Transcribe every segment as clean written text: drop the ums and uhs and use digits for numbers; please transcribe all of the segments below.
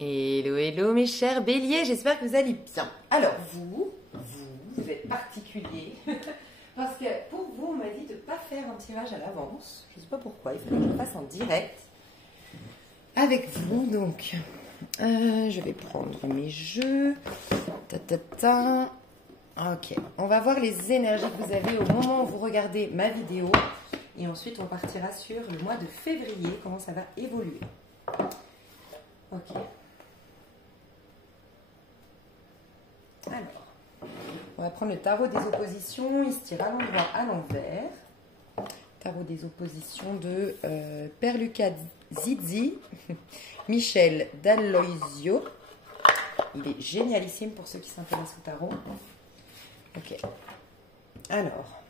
Hello, hello mes chers béliers, j'espère que vous allez bien. Alors vous êtes particulier parce que pour vous, on m'a dit de ne pas faire un tirage à l'avance. Je ne sais pas pourquoi, il fallait que je le fasse en direct avec vous. Donc, je vais prendre mes jeux. Ok, on va voir les énergies que vous avez au moment où vous regardez ma vidéo. Et ensuite, on partira sur le mois de février, comment ça va évoluer. Ok. Alors, on va prendre le tarot des oppositions. Il se tire à l'endroit, à l'envers. Tarot des oppositions de Perluca Zizzi, Michel Dalloisio. Il est génialissime pour ceux qui s'intéressent au tarot. Ok. Alors,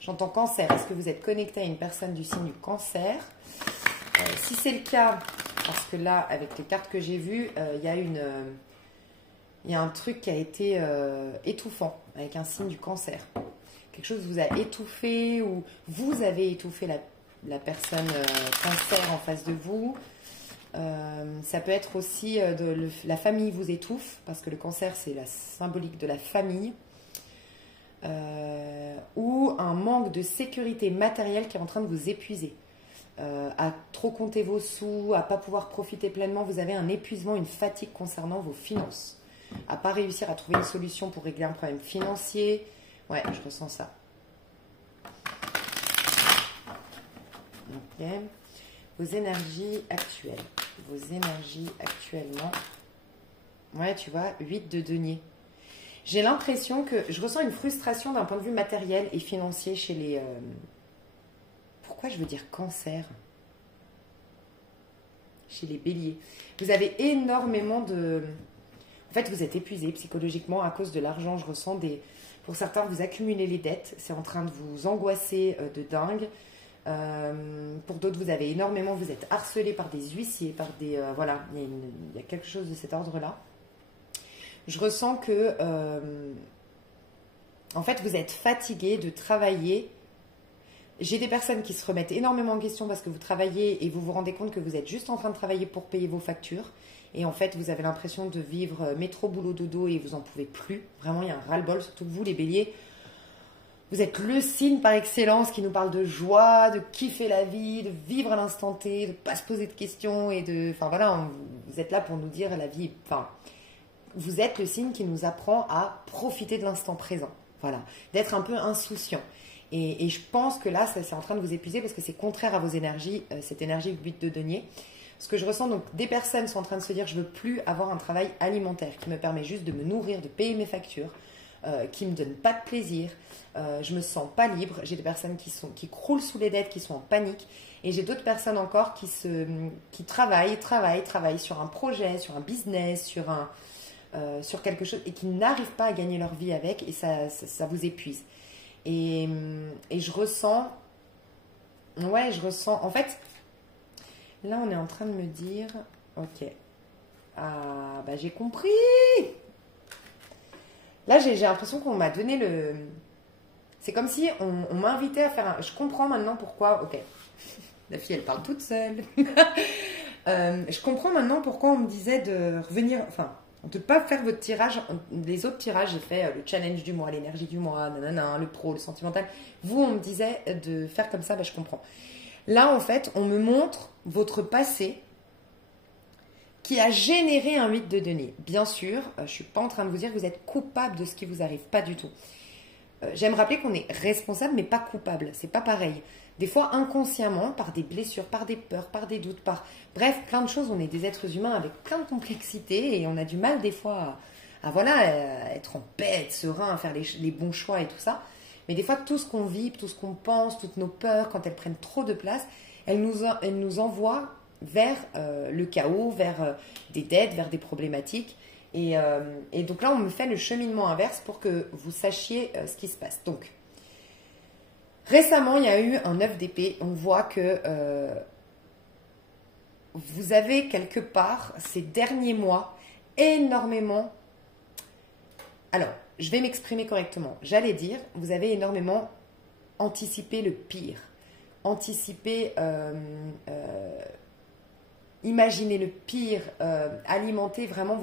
j'entends cancer. Est-ce que vous êtes connecté à une personne du signe du cancer? Si c'est le cas, parce que là, avec les cartes que j'ai vues, il y a un truc qui a été étouffant avec un signe du cancer. Quelque chose vous a étouffé ou vous avez étouffé la personne cancer en face de vous. Ça peut être aussi la famille vous étouffe, parce que le cancer, c'est la symbolique de la famille. Ou un manque de sécurité matérielle qui est en train de vous épuiser. À trop compter vos sous, à ne pas pouvoir profiter pleinement, vous avez un épuisement, une fatigue concernant vos finances. À ne pas réussir à trouver une solution pour régler un problème financier. Ouais, je ressens ça. Ok. Vos énergies actuelles. Vos énergies actuellement. Ouais, tu vois, 8 de denier. J'ai l'impression que je ressens une frustration d'un point de vue matériel et financier chez les... Pourquoi je veux dire cancer? Chez les béliers. Vous avez énormément de... En fait, vous êtes épuisé psychologiquement à cause de l'argent. Je ressens des... Pour certains, vous accumulez les dettes. C'est en train de vous angoisser de dingue. Pour d'autres, vous avez énormément... Vous êtes harcelé par des huissiers, par des... voilà, il y a quelque chose de cet ordre-là. Je ressens que... en fait, vous êtes fatigué de travailler. J'ai des personnes qui se remettent énormément en question parce que vous travaillez et vous vous rendez compte que vous êtes juste en train de travailler pour payer vos factures. Et en fait, vous avez l'impression de vivre métro, boulot, dodo et vous n'en pouvez plus. Vraiment, il y a un ras-le-bol, surtout vous, les béliers. Vous êtes le signe par excellence qui nous parle de joie, de kiffer la vie, de vivre à l'instant T, de ne pas se poser de questions et de... Enfin voilà, vous êtes là pour nous dire la vie... Enfin, vous êtes le signe qui nous apprend à profiter de l'instant présent. Voilà, d'être un peu insouciant. Et je pense que là, c'est en train de vous épuiser parce que c'est contraire à vos énergies, cette énergie 8 de denier. Ce que je ressens, donc, des personnes sont en train de se dire, je veux plus avoir un travail alimentaire qui me permet juste de me nourrir, de payer mes factures, qui me donne pas de plaisir, je me sens pas libre. J'ai des personnes qui croulent sous les dettes, qui sont en panique. Et j'ai d'autres personnes encore qui travaillent sur un projet, sur un business, sur quelque chose et qui n'arrivent pas à gagner leur vie avec et ça vous épuise. Et je ressens, ouais, en fait, là on est en train de me dire, ok, ah, bah j'ai compris. Là j'ai l'impression qu'on m'a donné le, c'est comme si on m'invitait à faire je comprends maintenant pourquoi, ok, la fille elle parle toute seule. Je comprends maintenant pourquoi on me disait de revenir, enfin, de ne pas faire votre tirage. Les autres tirages, j'ai fait le challenge du mois, l'énergie du mois, nanana, le pro, le sentimental. Vous, on me disait de faire comme ça, bah, je comprends. Là, en fait, on me montre votre passé qui a généré un 8 de denier. Bien sûr, je ne suis pas en train de vous dire que vous êtes coupable de ce qui vous arrive, pas du tout. J'aime rappeler qu'on est responsable, mais pas coupable. C'est pas pareil. Des fois, inconsciemment, par des blessures, par des peurs, par des doutes, bref, plein de choses. On est des êtres humains avec plein de complexités et on a du mal des fois à être en paix, être serein, à faire les bons choix et tout ça. Mais des fois, tout ce qu'on vit, tout ce qu'on pense, toutes nos peurs, quand elles prennent trop de place, elles nous envoient vers le chaos, vers des dettes, vers des problématiques. Et donc là, on me fait le cheminement inverse pour que vous sachiez ce qui se passe. Donc, récemment, il y a eu un 9 d'épée. On voit que vous avez quelque part, ces derniers mois, énormément... Alors, je vais m'exprimer correctement. J'allais dire, vous avez énormément anticipé le pire. Anticipé imaginez le pire, alimentez vraiment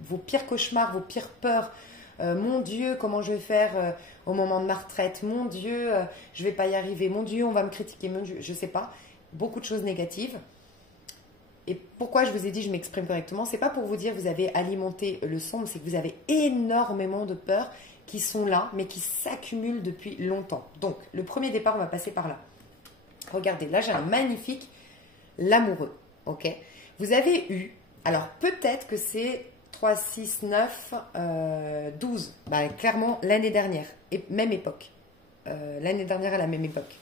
vos pires cauchemars, vos pires peurs. Mon Dieu, comment je vais faire au moment de ma retraite? Mon Dieu, je vais pas y arriver. Mon Dieu, on va me critiquer. Mon Dieu, je sais pas. Beaucoup de choses négatives. Et pourquoi je vous ai dit je m'exprime correctement? C'est pas pour vous dire vous avez alimenté le sombre, c'est que vous avez énormément de peurs qui sont là, mais qui s'accumulent depuis longtemps. Donc, le premier départ, on va passer par là. Regardez, là j'ai un magnifique l'amoureux. Ok? Vous avez eu, alors peut-être que c'est 3, 6, 9, 12. Bah, clairement, l'année dernière, et même époque. L'année dernière à la même époque.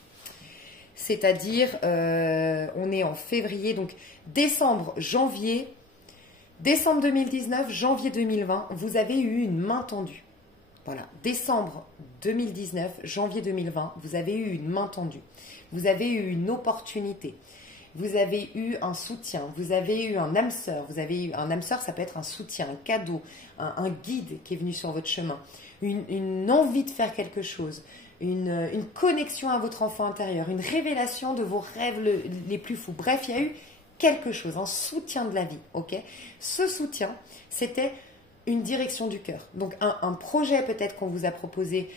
C'est-à-dire, on est en février, donc décembre 2019, janvier 2020, vous avez eu une main tendue. Voilà, décembre 2019, janvier 2020, vous avez eu une main tendue. Vous avez eu une opportunité. Vous avez eu un soutien, vous avez eu un âme sœur, vous avez eu un âme sœur, ça peut être un soutien, un cadeau, un guide qui est venu sur votre chemin, une envie de faire quelque chose, une connexion à votre enfant intérieur, une révélation de vos rêves les plus fous. Bref, il y a eu quelque chose, un soutien de la vie, ok? Ce soutien, c'était une direction du cœur. Donc un projet peut-être qu'on vous a proposé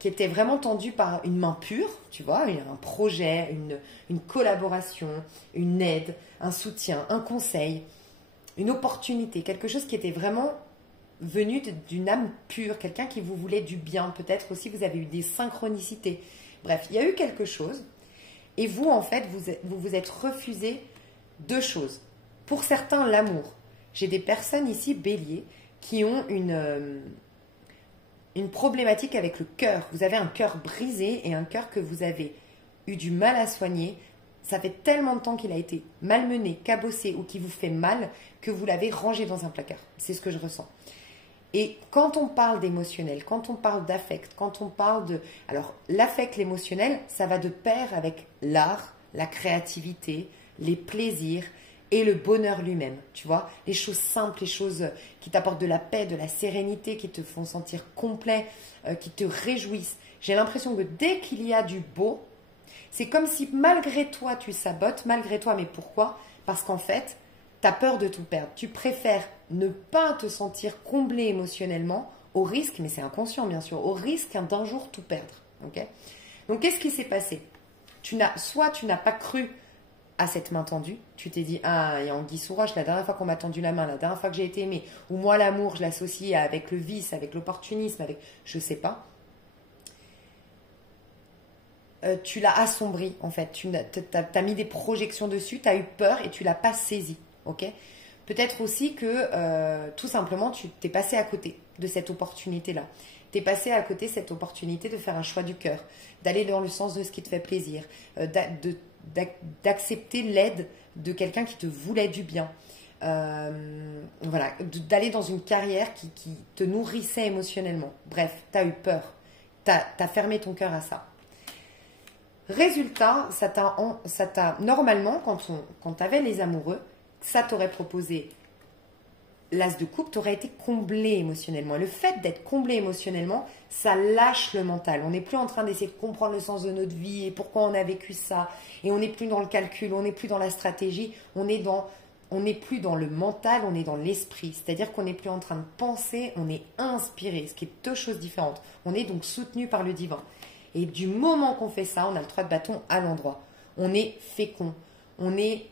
qui était vraiment tendu par une main pure, tu vois, un projet, une collaboration, une aide, un soutien, un conseil, une opportunité, quelque chose qui était vraiment venu d'une âme pure, quelqu'un qui vous voulait du bien. Peut-être aussi vous avez eu des synchronicités. Bref, il y a eu quelque chose et vous, en fait, vous vous êtes refusé deux choses. Pour certains, l'amour. J'ai des personnes ici, bélier, qui ont une problématique avec le cœur. Vous avez un cœur brisé et un cœur que vous avez eu du mal à soigner. Ça fait tellement de temps qu'il a été malmené, cabossé ou qui vous fait mal que vous l'avez rangé dans un placard. C'est ce que je ressens. Et quand on parle d'émotionnel, quand on parle d'affect, quand on parle de... Alors, l'affect, l'émotionnel, ça va de pair avec l'art, la créativité, les plaisirs et le bonheur lui-même, tu vois. Les choses simples, les choses qui t'apportent de la paix, de la sérénité, qui te font sentir complet, qui te réjouissent. J'ai l'impression que dès qu'il y a du beau, c'est comme si malgré toi, tu sabotes, malgré toi, mais pourquoi? Parce qu'en fait, tu as peur de tout perdre. Tu préfères ne pas te sentir comblé émotionnellement au risque, mais c'est inconscient bien sûr, au risque d'un jour tout perdre. Okay? Donc qu'est-ce qui s'est passé? Soit tu n'as pas cru à cette main tendue, tu t'es dit, ah, il y a anguille sous roche, la dernière fois qu'on m'a tendu la main, la dernière fois que j'ai été aimée, ou moi l'amour, je l'associe avec le vice, avec l'opportunisme, avec, je sais pas. Tu l'as assombri en fait, tu as mis des projections dessus, tu as eu peur et tu l'as pas saisi, ok? Peut-être aussi que tout simplement tu t'es passé à côté de cette opportunité-là. Tu es passé à côté de cette opportunité de faire un choix du cœur, d'aller dans le sens de ce qui te fait plaisir, d'accepter l'aide de quelqu'un qui te voulait du bien. Voilà, d'aller dans une carrière qui te nourrissait émotionnellement. Bref, tu as eu peur, tu as fermé ton cœur à ça. Résultat, normalement, quand tu avais les amoureux, ça t'aurait proposé l'as de coupe, t'aurais été comblé émotionnellement. Le fait d'être comblé émotionnellement, ça lâche le mental. On n'est plus en train d'essayer de comprendre le sens de notre vie et pourquoi on a vécu ça. Et on n'est plus dans le calcul, on n'est plus dans la stratégie, on n'est plus dans le mental, on est dans l'esprit. C'est-à-dire qu'on n'est plus en train de penser, on est inspiré, ce qui est deux choses différentes. On est donc soutenu par le divin. Et du moment qu'on fait ça, on a le 3 de bâton à l'endroit. On est fécond, on est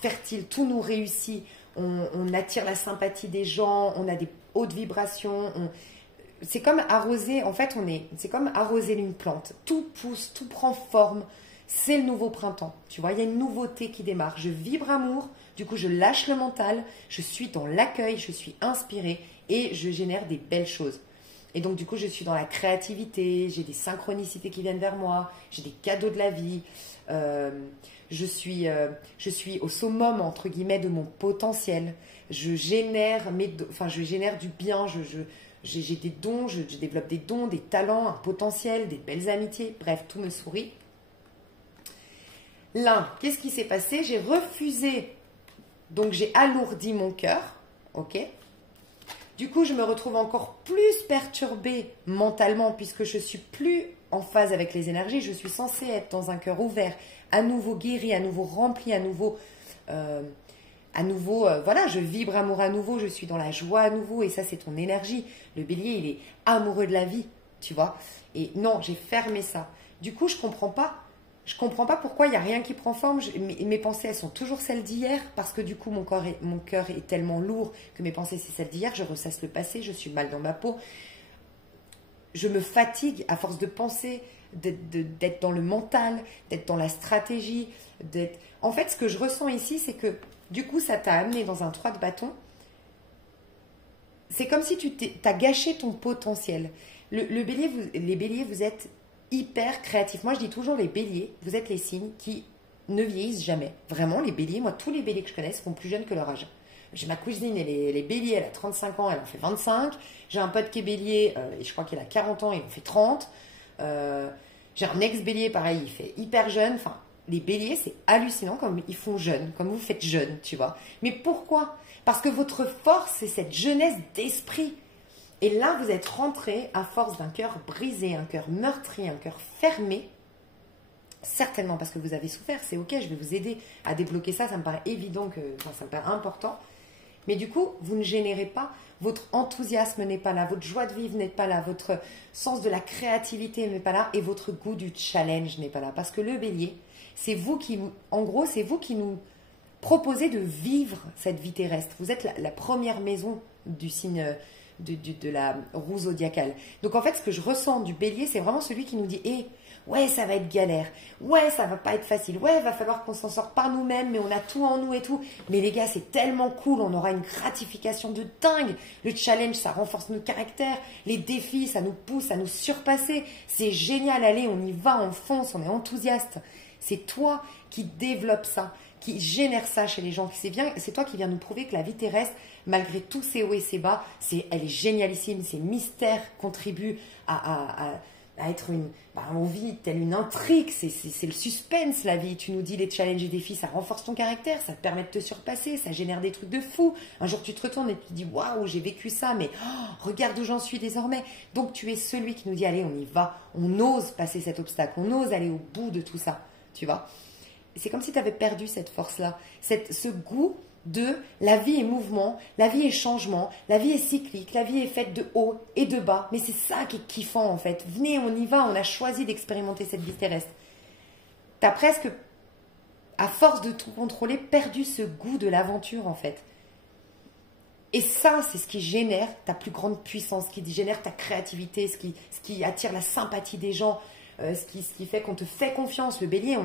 fertile, tout nous réussit. On attire la sympathie des gens, on a des hautes vibrations. C'est comme arroser, en fait, c'est comme arroser une plante. Tout pousse, tout prend forme. C'est le nouveau printemps. Tu vois, il y a une nouveauté qui démarre. Je vibre amour, du coup, je lâche le mental, je suis dans l'accueil, je suis inspirée et je génère des belles choses. Et donc, du coup, je suis dans la créativité, j'ai des synchronicités qui viennent vers moi, j'ai des cadeaux de la vie. Je suis au summum, entre guillemets, de mon potentiel. Je génère du bien, j'ai des dons, je développe des dons, des talents, un potentiel, des belles amitiés. Bref, tout me sourit. Là, qu'est-ce qui s'est passé? J'ai refusé, donc j'ai alourdi mon cœur, ok? Du coup, je me retrouve encore plus perturbée mentalement puisque je suis plus en phase avec les énergies. Je suis censée être dans un cœur ouvert, à nouveau guéri, à nouveau rempli, à nouveau... voilà, je vibre amour à nouveau, je suis dans la joie à nouveau, et ça, c'est ton énergie. Le bélier, il est amoureux de la vie, tu vois. Et non, j'ai fermé ça. Du coup, je comprends pas. Je comprends pas pourquoi il n'y a rien qui prend forme. Mes pensées, elles sont toujours celles d'hier, parce que du coup, mon cœur est tellement lourd que mes pensées, c'est celles d'hier. Je ressasse le passé, je suis mal dans ma peau. Je me fatigue à force de penser, d'être dans le mental, d'être dans la stratégie. En fait, ce que je ressens ici, c'est que du coup, ça t'a amené dans un 3 de bâton. C'est comme si tu as gâché ton potentiel. Les béliers, vous êtes hyper créatifs. Moi, je dis toujours les béliers, vous êtes les signes qui ne vieillissent jamais. Vraiment, les béliers, moi, tous les béliers que je connais sont plus jeunes que leur âge. J'ai ma cousine, elle est bélier, elle a 35 ans, elle en fait 25. J'ai un pote qui est bélier, et je crois qu'il a 40 ans, il en fait 30. J'ai un ex-bélier, pareil, il fait hyper jeune. Enfin, les béliers, c'est hallucinant comme ils font jeune, comme vous faites jeune, tu vois. Mais pourquoi? Parce que votre force, c'est cette jeunesse d'esprit. Et là, vous êtes rentré à force d'un cœur brisé, un cœur meurtri, un cœur fermé. Certainement parce que vous avez souffert, c'est ok, je vais vous aider à débloquer ça, ça me paraît évident, ça me paraît important. Mais du coup, vous ne générez pas, votre enthousiasme n'est pas là, votre joie de vivre n'est pas là, votre sens de la créativité n'est pas là, et votre goût du challenge n'est pas là. Parce que le bélier, c'est vous qui nous proposez de vivre cette vie terrestre. Vous êtes la première maison du signe de la roue zodiacale. Donc en fait, ce que je ressens du bélier, c'est vraiment celui qui nous dit ouais, ça va être galère. Ouais, ça va pas être facile. Ouais, il va falloir qu'on s'en sorte par nous-mêmes, mais on a tout en nous et tout. Mais les gars, c'est tellement cool. On aura une gratification de dingue. Le challenge, ça renforce nos caractères. Les défis, ça nous pousse à nous surpasser. C'est génial. Allez, on y va, on fonce, on est enthousiaste. C'est toi qui développe ça, qui génère ça chez les gens. C'est toi qui viens nous prouver que la vie terrestre, malgré tous ses hauts et ses bas, elle est génialissime. Ces mystères contribuent à être on vit telle une intrigue, c'est le suspense la vie. Tu nous dis les challenges et défis, ça renforce ton caractère, ça te permet de te surpasser, ça génère des trucs de fou. Un jour tu te retournes et tu te dis waouh, j'ai vécu ça, mais regarde où j'en suis désormais. Donc tu es celui qui nous dit allez, on y va, on ose passer cet obstacle, on ose aller au bout de tout ça, tu vois. C'est comme si tu avais perdu cette force-là, ce goût de la vie est mouvement, la vie est changement, la vie est cyclique, la vie est faite de haut et de bas. Mais c'est ça qui est kiffant en fait. Venez, on y va, on a choisi d'expérimenter cette vie terrestre. Tu as presque, à force de tout contrôler, perdu ce goût de l'aventure en fait. Et ça, c'est ce qui génère ta plus grande puissance, ce qui génère ta créativité, ce qui attire la sympathie des gens, ce qui fait qu'on te fait confiance. Le bélier,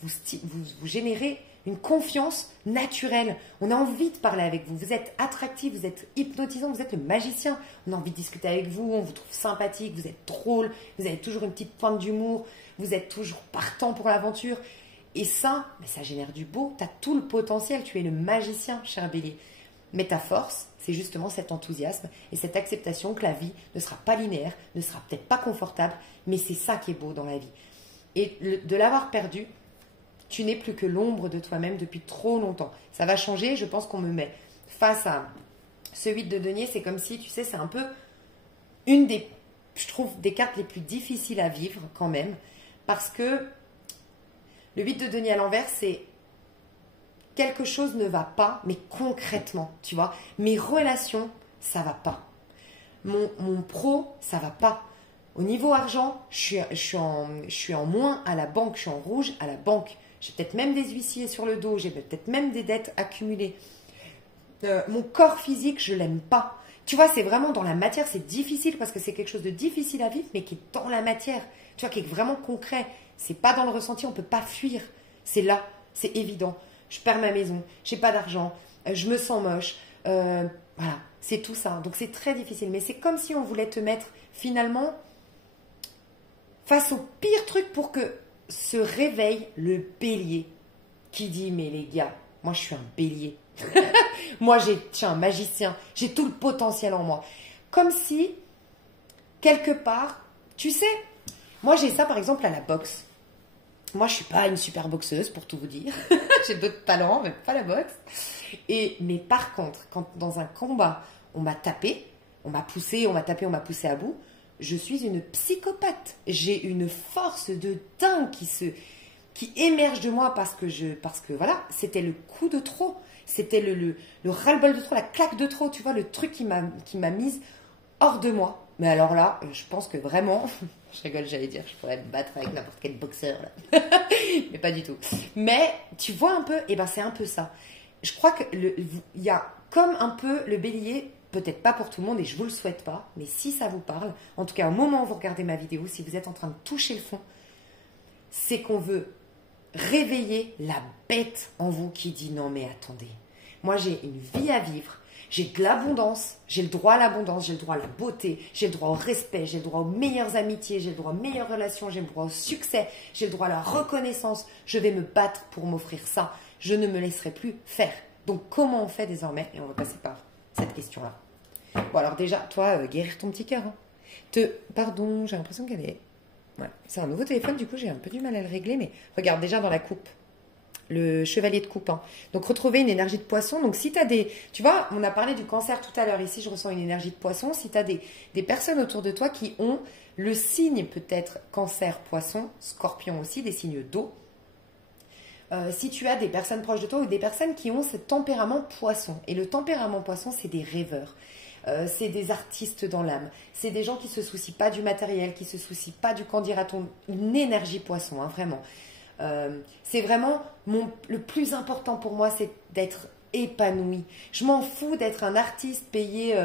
vous générez une confiance naturelle. On a envie de parler avec vous. Vous êtes attractif, vous êtes hypnotisant, vous êtes le magicien. On a envie de discuter avec vous, on vous trouve sympathique, vous êtes drôle, vous avez toujours une petite pointe d'humour, vous êtes toujours partant pour l'aventure. Et ça, mais ça génère du beau. Tu as tout le potentiel, tu es le magicien, cher bélier. Mais ta force, c'est justement cet enthousiasme et cette acceptation que la vie ne sera pas linéaire, ne sera peut-être pas confortable, mais c'est ça qui est beau dans la vie. Et de l'avoir perdu, tu n'es plus que l'ombre de toi-même depuis trop longtemps. Ça va changer, je pense qu'on me met face à ce 8 de denier, c'est comme si, tu sais, c'est un peu une des, je trouve, des cartes les plus difficiles à vivre quand même, parce que le 8 de denier à l'envers, c'est quelque chose ne va pas, mais concrètement, tu vois. Mes relations, ça va pas. Mon pro, ça va pas. Au niveau argent, je suis en moins à la banque, je suis en rouge à la banque. J'ai peut-être même des huissiers sur le dos, j'ai peut-être même des dettes accumulées. Mon corps physique, je l'aime pas. Tu vois, c'est vraiment dans la matière, c'est difficile parce que c'est quelque chose de difficile à vivre, mais qui est dans la matière. Tu vois, qui est vraiment concret. C'est pas dans le ressenti, on peut pas fuir. C'est là, c'est évident. Je perds ma maison, j'ai pas d'argent, je me sens moche. Voilà, c'est tout ça. Donc c'est très difficile. Mais c'est comme si on voulait te mettre finalement face au pire truc pour que se réveille le bélier qui dit mais les gars, moi je suis un bélier. Moi je suis un magicien, j'ai tout le potentiel en moi. Comme si quelque part, tu sais, moi j'ai ça par exemple à la boxe. Moi, je ne suis pas une super boxeuse, pour tout vous dire. J'ai d'autres talents, mais pas la boxe. Mais par contre, quand dans un combat, on m'a tapé, on m'a poussé, on m'a tapé, on m'a poussé à bout, je suis une psychopathe. J'ai une force de dingue qui émerge de moi parce que voilà, c'était le coup de trop. C'était le ras-le-bol de trop, la claque de trop, tu vois, le truc qui m'a mise hors de moi. Mais alors là, je pense que vraiment, je rigole, j'allais dire, je pourrais me battre avec n'importe quel boxeur, là. Mais pas du tout. Mais tu vois un peu, et ben c'est un peu ça. Je crois que il y a comme un peu le bélier, peut-être pas pour tout le monde, et je vous le souhaite pas, mais si ça vous parle, en tout cas au moment où vous regardez ma vidéo, si vous êtes en train de toucher le fond, c'est qu'on veut réveiller la bête en vous qui dit non mais attendez, moi j'ai une vie à vivre, j'ai de l'abondance, j'ai le droit à l'abondance, j'ai le droit à la beauté, j'ai le droit au respect, j'ai le droit aux meilleures amitiés, j'ai le droit aux meilleures relations, j'ai le droit au succès, j'ai le droit à la reconnaissance, je vais me battre pour m'offrir ça, je ne me laisserai plus faire. Donc comment on fait désormais? Et on va passer par cette question-là. Bon alors déjà, toi, guérir ton petit cœur. Hein. Pardon, j'ai l'impression qu'elle est... Ouais, c'est un nouveau téléphone, du coup j'ai un peu du mal à le régler, mais regarde déjà dans la coupe. Le chevalier de coupe. Hein. Donc, retrouver une énergie de poisson. Donc, si tu as des... Tu vois, on a parlé du cancer tout à l'heure. Ici, je ressens une énergie de poisson. Si tu as des personnes autour de toi qui ont le signe peut-être cancer, poisson, scorpion aussi, des signes d'eau. Si tu as des personnes proches de toi ou des personnes qui ont ce tempérament poisson. Et le tempérament poisson, c'est des rêveurs. C'est des artistes dans l'âme. C'est des gens qui se soucient pas du matériel, qui se soucient pas du qu'en dira-t-on. Une énergie poisson, hein, vraiment. C'est vraiment le plus important pour moi, c'est d'être épanoui. Je m'en fous d'être un artiste payé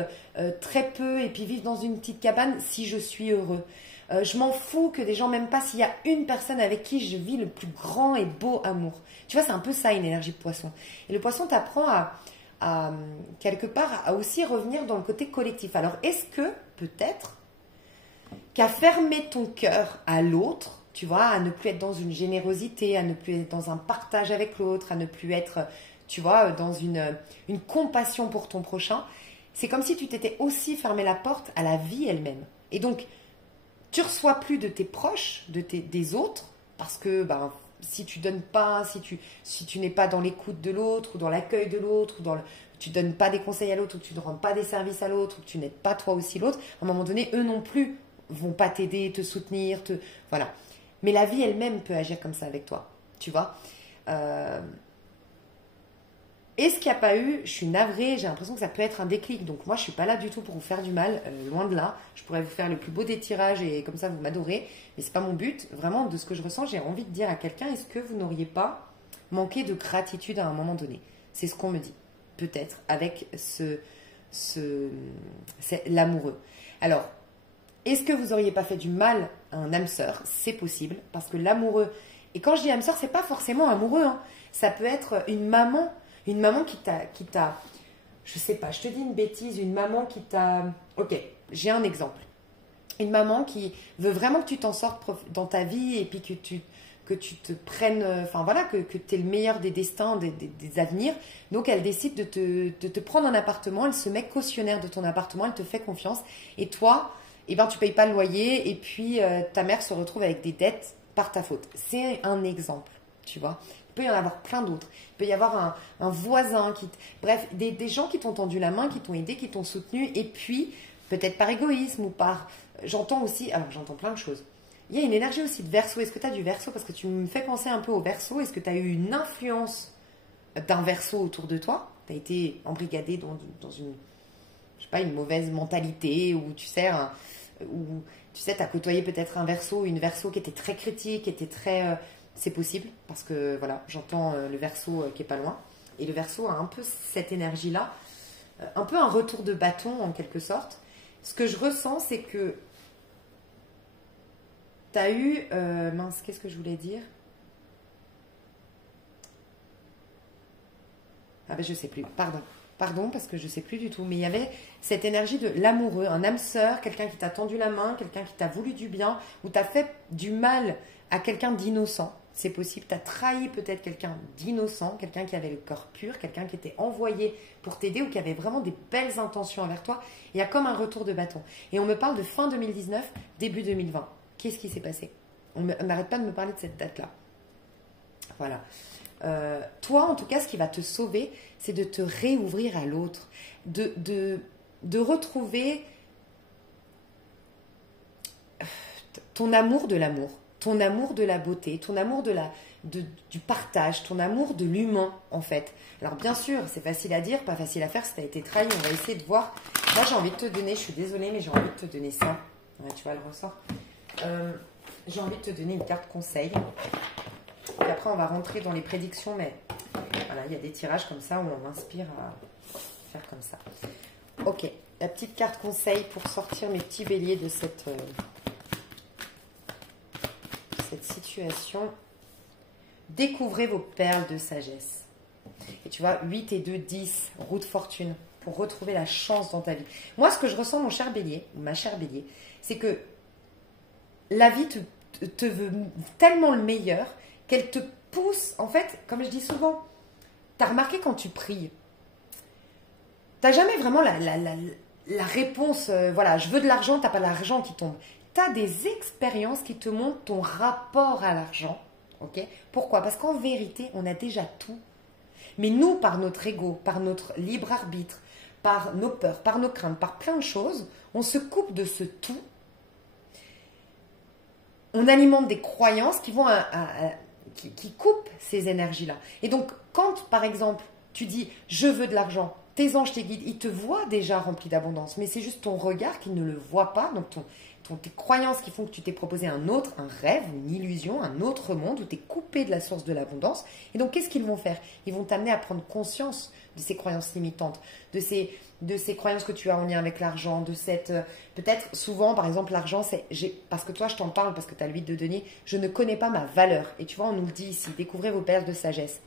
très peu et puis vivre dans une petite cabane si je suis heureux. Je m'en fous que des gens m'aiment pas s'il y a une personne avec qui je vis le plus grand et beau amour. Tu vois, c'est un peu ça une énergie de poisson. Et le poisson t'apprend à quelque part à aussi revenir dans le côté collectif. Alors est-ce que peut-être qu'à fermer ton cœur à l'autre, tu vois, à ne plus être dans une générosité, à ne plus être dans un partage avec l'autre, à ne plus être, tu vois, dans une compassion pour ton prochain. C'est comme si tu t'étais aussi fermé la porte à la vie elle-même. Et donc, tu reçois plus de tes proches, des autres, parce que ben, si tu donnes pas, si tu n'es pas dans l'écoute de l'autre, ou dans l'accueil de l'autre, ou tu donnes pas des conseils à l'autre, ou tu ne rends pas des services à l'autre, ou que tu n'aides pas toi aussi l'autre, à un moment donné, eux non plus vont pas t'aider, te soutenir, voilà. Mais la vie elle-même peut agir comme ça avec toi, tu vois. Est-ce qu'il n'y a pas eu, je suis navrée, j'ai l'impression que ça peut être un déclic. Donc moi, je ne suis pas là du tout pour vous faire du mal, loin de là. Je pourrais vous faire le plus beau des tirages et comme ça, vous m'adorez. Mais ce n'est pas mon but. Vraiment, de ce que je ressens, j'ai envie de dire à quelqu'un, est-ce que vous n'auriez pas manqué de gratitude à un moment donné? C'est ce qu'on me dit. Peut-être avec l'amoureux. Alors, est-ce que vous n'auriez pas fait du mal à un âme sœur? C'est possible, parce que l'amoureux... Et quand je dis âme sœur, c'est pas forcément amoureux. Hein. Ça peut être une maman qui t'a... Je sais pas, je te dis une bêtise, une maman qui t'a... Ok, j'ai un exemple. Une maman qui veut vraiment que tu t'en sortes dans ta vie et puis que tu te prennes... Enfin voilà, que tu es le meilleur des destins, des avenirs. Donc elle décide de te prendre un appartement, elle se met cautionnaire de ton appartement, elle te fait confiance. Et toi... eh ben, tu ne payes pas le loyer et puis ta mère se retrouve avec des dettes par ta faute. C'est un exemple, tu vois. Il peut y en avoir plein d'autres. Il peut y avoir un voisin qui... Bref, des gens qui t'ont tendu la main, qui t'ont aidé, qui t'ont soutenu et puis, peut-être par égoïsme ou par... J'entends aussi... Alors, j'entends plein de choses. Il y a une énergie aussi de Verseau. Est-ce que tu as du Verseau? Parce que tu me fais penser un peu au Verseau. Est-ce que tu as eu une influence d'un Verseau autour de toi? Tu as été embrigadé dans une... je sais pas, une mauvaise mentalité ou tu sais... ou tu sais, tu as côtoyé peut-être un Verseau, une Verseau qui était très critique, qui était très... c'est possible, parce que voilà, j'entends le Verseau qui est pas loin. Et le Verseau a un peu cette énergie-là, un peu un retour de bâton en quelque sorte. Ce que je ressens, c'est que tu as eu... mince, qu'est-ce que je voulais dire? Ah ben je sais plus, pardon, parce que je ne sais plus du tout, mais il y avait cette énergie de l'amoureux, un âme sœur, quelqu'un qui t'a tendu la main, quelqu'un qui t'a voulu du bien, ou t'as fait du mal à quelqu'un d'innocent, c'est possible, t'as trahi peut-être quelqu'un d'innocent, quelqu'un qui avait le cœur pur, quelqu'un qui était envoyé pour t'aider ou qui avait vraiment des belles intentions envers toi. Il y a comme un retour de bâton. Et on me parle de fin 2019, début 2020. Qu'est-ce qui s'est passé? On n'arrête pas de me parler de cette date-là. Voilà. Toi, en tout cas, ce qui va te sauver, c'est de te réouvrir à l'autre, de retrouver ton amour de l'amour, ton amour de la beauté, ton amour du partage, ton amour de l'humain en fait. Alors bien sûr, c'est facile à dire, pas facile à faire, si tu as été trahi, on va essayer de voir. Là j'ai envie de te donner, je suis désolée, mais j'ai envie de te donner ça. Ouais, tu vois le ressort. J'ai envie de te donner une carte conseil. Et après on va rentrer dans les prédictions, mais voilà, il y a des tirages comme ça où on m'inspire à faire comme ça. Ok, la petite carte conseil pour sortir mes petits béliers de cette situation. Découvrez vos perles de sagesse. Et tu vois, 8 et 2, 10, roue de fortune, pour retrouver la chance dans ta vie. Moi, ce que je ressens, mon cher bélier, ou ma chère bélier, c'est que la vie te veut tellement le meilleur qu'elle te pousse, en fait, comme je dis souvent, tu as remarqué quand tu pries, tu n'as jamais vraiment la réponse, voilà, je veux de l'argent, tu n'as pas l'argent qui tombe. Tu as des expériences qui te montrent ton rapport à l'argent. Okay. Pourquoi? Parce qu'en vérité, on a déjà tout. Mais nous, par notre ego, par notre libre arbitre, par nos peurs, par nos craintes, par plein de choses, on se coupe de ce tout. On alimente des croyances qui vont qui coupent ces énergies-là. Et donc, quand, par exemple, tu dis « je veux de l'argent », tes anges, tes guides, ils te voient déjà rempli d'abondance, mais c'est juste ton regard qui ne le voit pas, donc tes croyances qui font que tu t'es proposé un rêve, une illusion, un autre monde où tu es coupé de la source de l'abondance. Et donc, qu'est-ce qu'ils vont faire? Ils vont t'amener à prendre conscience de ces croyances limitantes, de ces croyances que tu as en lien avec l'argent, de cette... peut-être, souvent, par exemple, l'argent, c'est... parce que toi, je t'en parle, parce que tu as l'huile de denier, je ne connais pas ma valeur. Et tu vois, on nous le dit ici, découvrez vos perles de sagesse.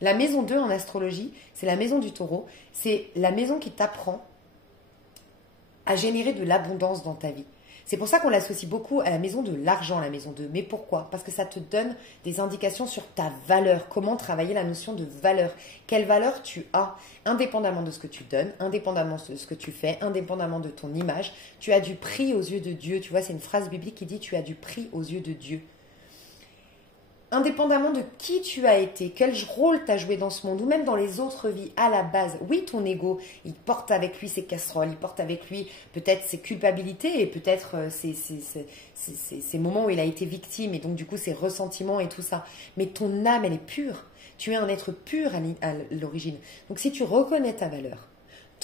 La maison 2 en astrologie, c'est la maison du taureau, c'est la maison qui t'apprend à générer de l'abondance dans ta vie. C'est pour ça qu'on l'associe beaucoup à la maison de l'argent, la maison 2. Mais pourquoi? Parce que ça te donne des indications sur ta valeur. Comment travailler la notion de valeur. Quelle valeur tu as, indépendamment de ce que tu donnes, indépendamment de ce que tu fais, indépendamment de ton image. Tu as du prix aux yeux de Dieu. Tu vois, c'est une phrase biblique qui dit « tu as du prix aux yeux de Dieu ». Indépendamment de qui tu as été, quel rôle tu as joué dans ce monde, ou même dans les autres vies, à la base, oui, ton ego, il porte avec lui ses casseroles, il porte avec lui peut-être ses culpabilités, et peut-être ces moments où il a été victime, et donc du coup ses ressentiments et tout ça. Mais ton âme, elle est pure. Tu es un être pur à l'origine. Donc si tu reconnais ta valeur,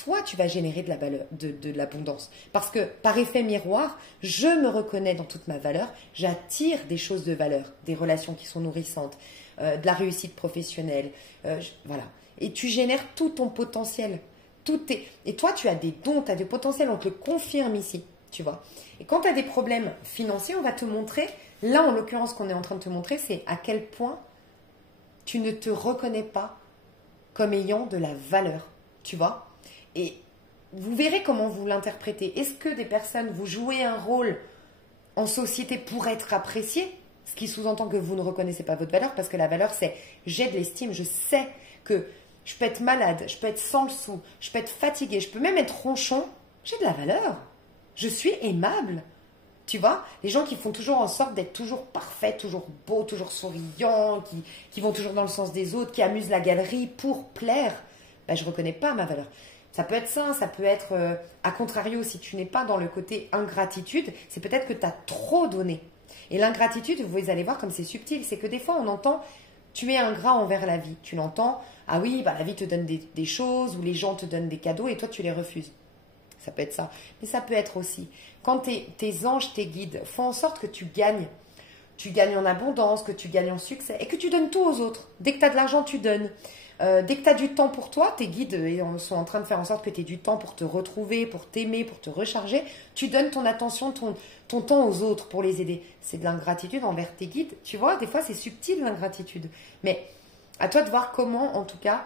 toi, tu vas générer de l'abondance. Parce que, par effet miroir, je me reconnais dans toute ma valeur, j'attire des choses de valeur, des relations qui sont nourrissantes, de la réussite professionnelle, voilà. Et tu génères tout ton potentiel. Et toi, tu as des dons, tu as des potentiels, on te le confirme ici, tu vois. Et quand tu as des problèmes financiers, on va te montrer, là, en l'occurrence, qu'on est en train de te montrer, c'est à quel point tu ne te reconnais pas comme ayant de la valeur, tu vois. Et vous verrez comment vous l'interprétez. Est-ce que des personnes, vous jouez un rôle en société pour être apprécié? Ce qui sous-entend que vous ne reconnaissez pas votre valeur, parce que la valeur, c'est j'ai de l'estime, je sais que je peux être malade, je peux être sans le sou, je peux être fatiguée, je peux même être ronchon. J'ai de la valeur. Je suis aimable. Tu vois, les gens qui font toujours en sorte d'être toujours parfaits, toujours beaux, toujours souriants, qui vont toujours dans le sens des autres, qui amusent la galerie pour plaire, ben, je ne reconnais pas ma valeur. Ça peut être ça peut être, à contrario, si tu n'es pas dans le côté ingratitude, c'est peut-être que tu as trop donné. Et l'ingratitude, vous allez voir comme c'est subtil, c'est que des fois on entend, tu es ingrat envers la vie. Tu l'entends, ah oui, bah, la vie te donne des choses, ou les gens te donnent des cadeaux et toi tu les refuses. Ça peut être ça. Mais ça peut être aussi, quand tes anges, tes guides font en sorte que tu gagnes en abondance, que tu gagnes en succès et que tu donnes tout aux autres. Dès que tu as de l'argent, tu donnes. Dès que tu as du temps pour toi, tes guides sont en train de faire en sorte que tu aies du temps pour te retrouver, pour t'aimer, pour te recharger. Tu donnes ton attention, ton temps aux autres pour les aider. C'est de l'ingratitude envers tes guides. Tu vois, des fois, c'est subtil l'ingratitude. Mais à toi de voir comment, en tout cas,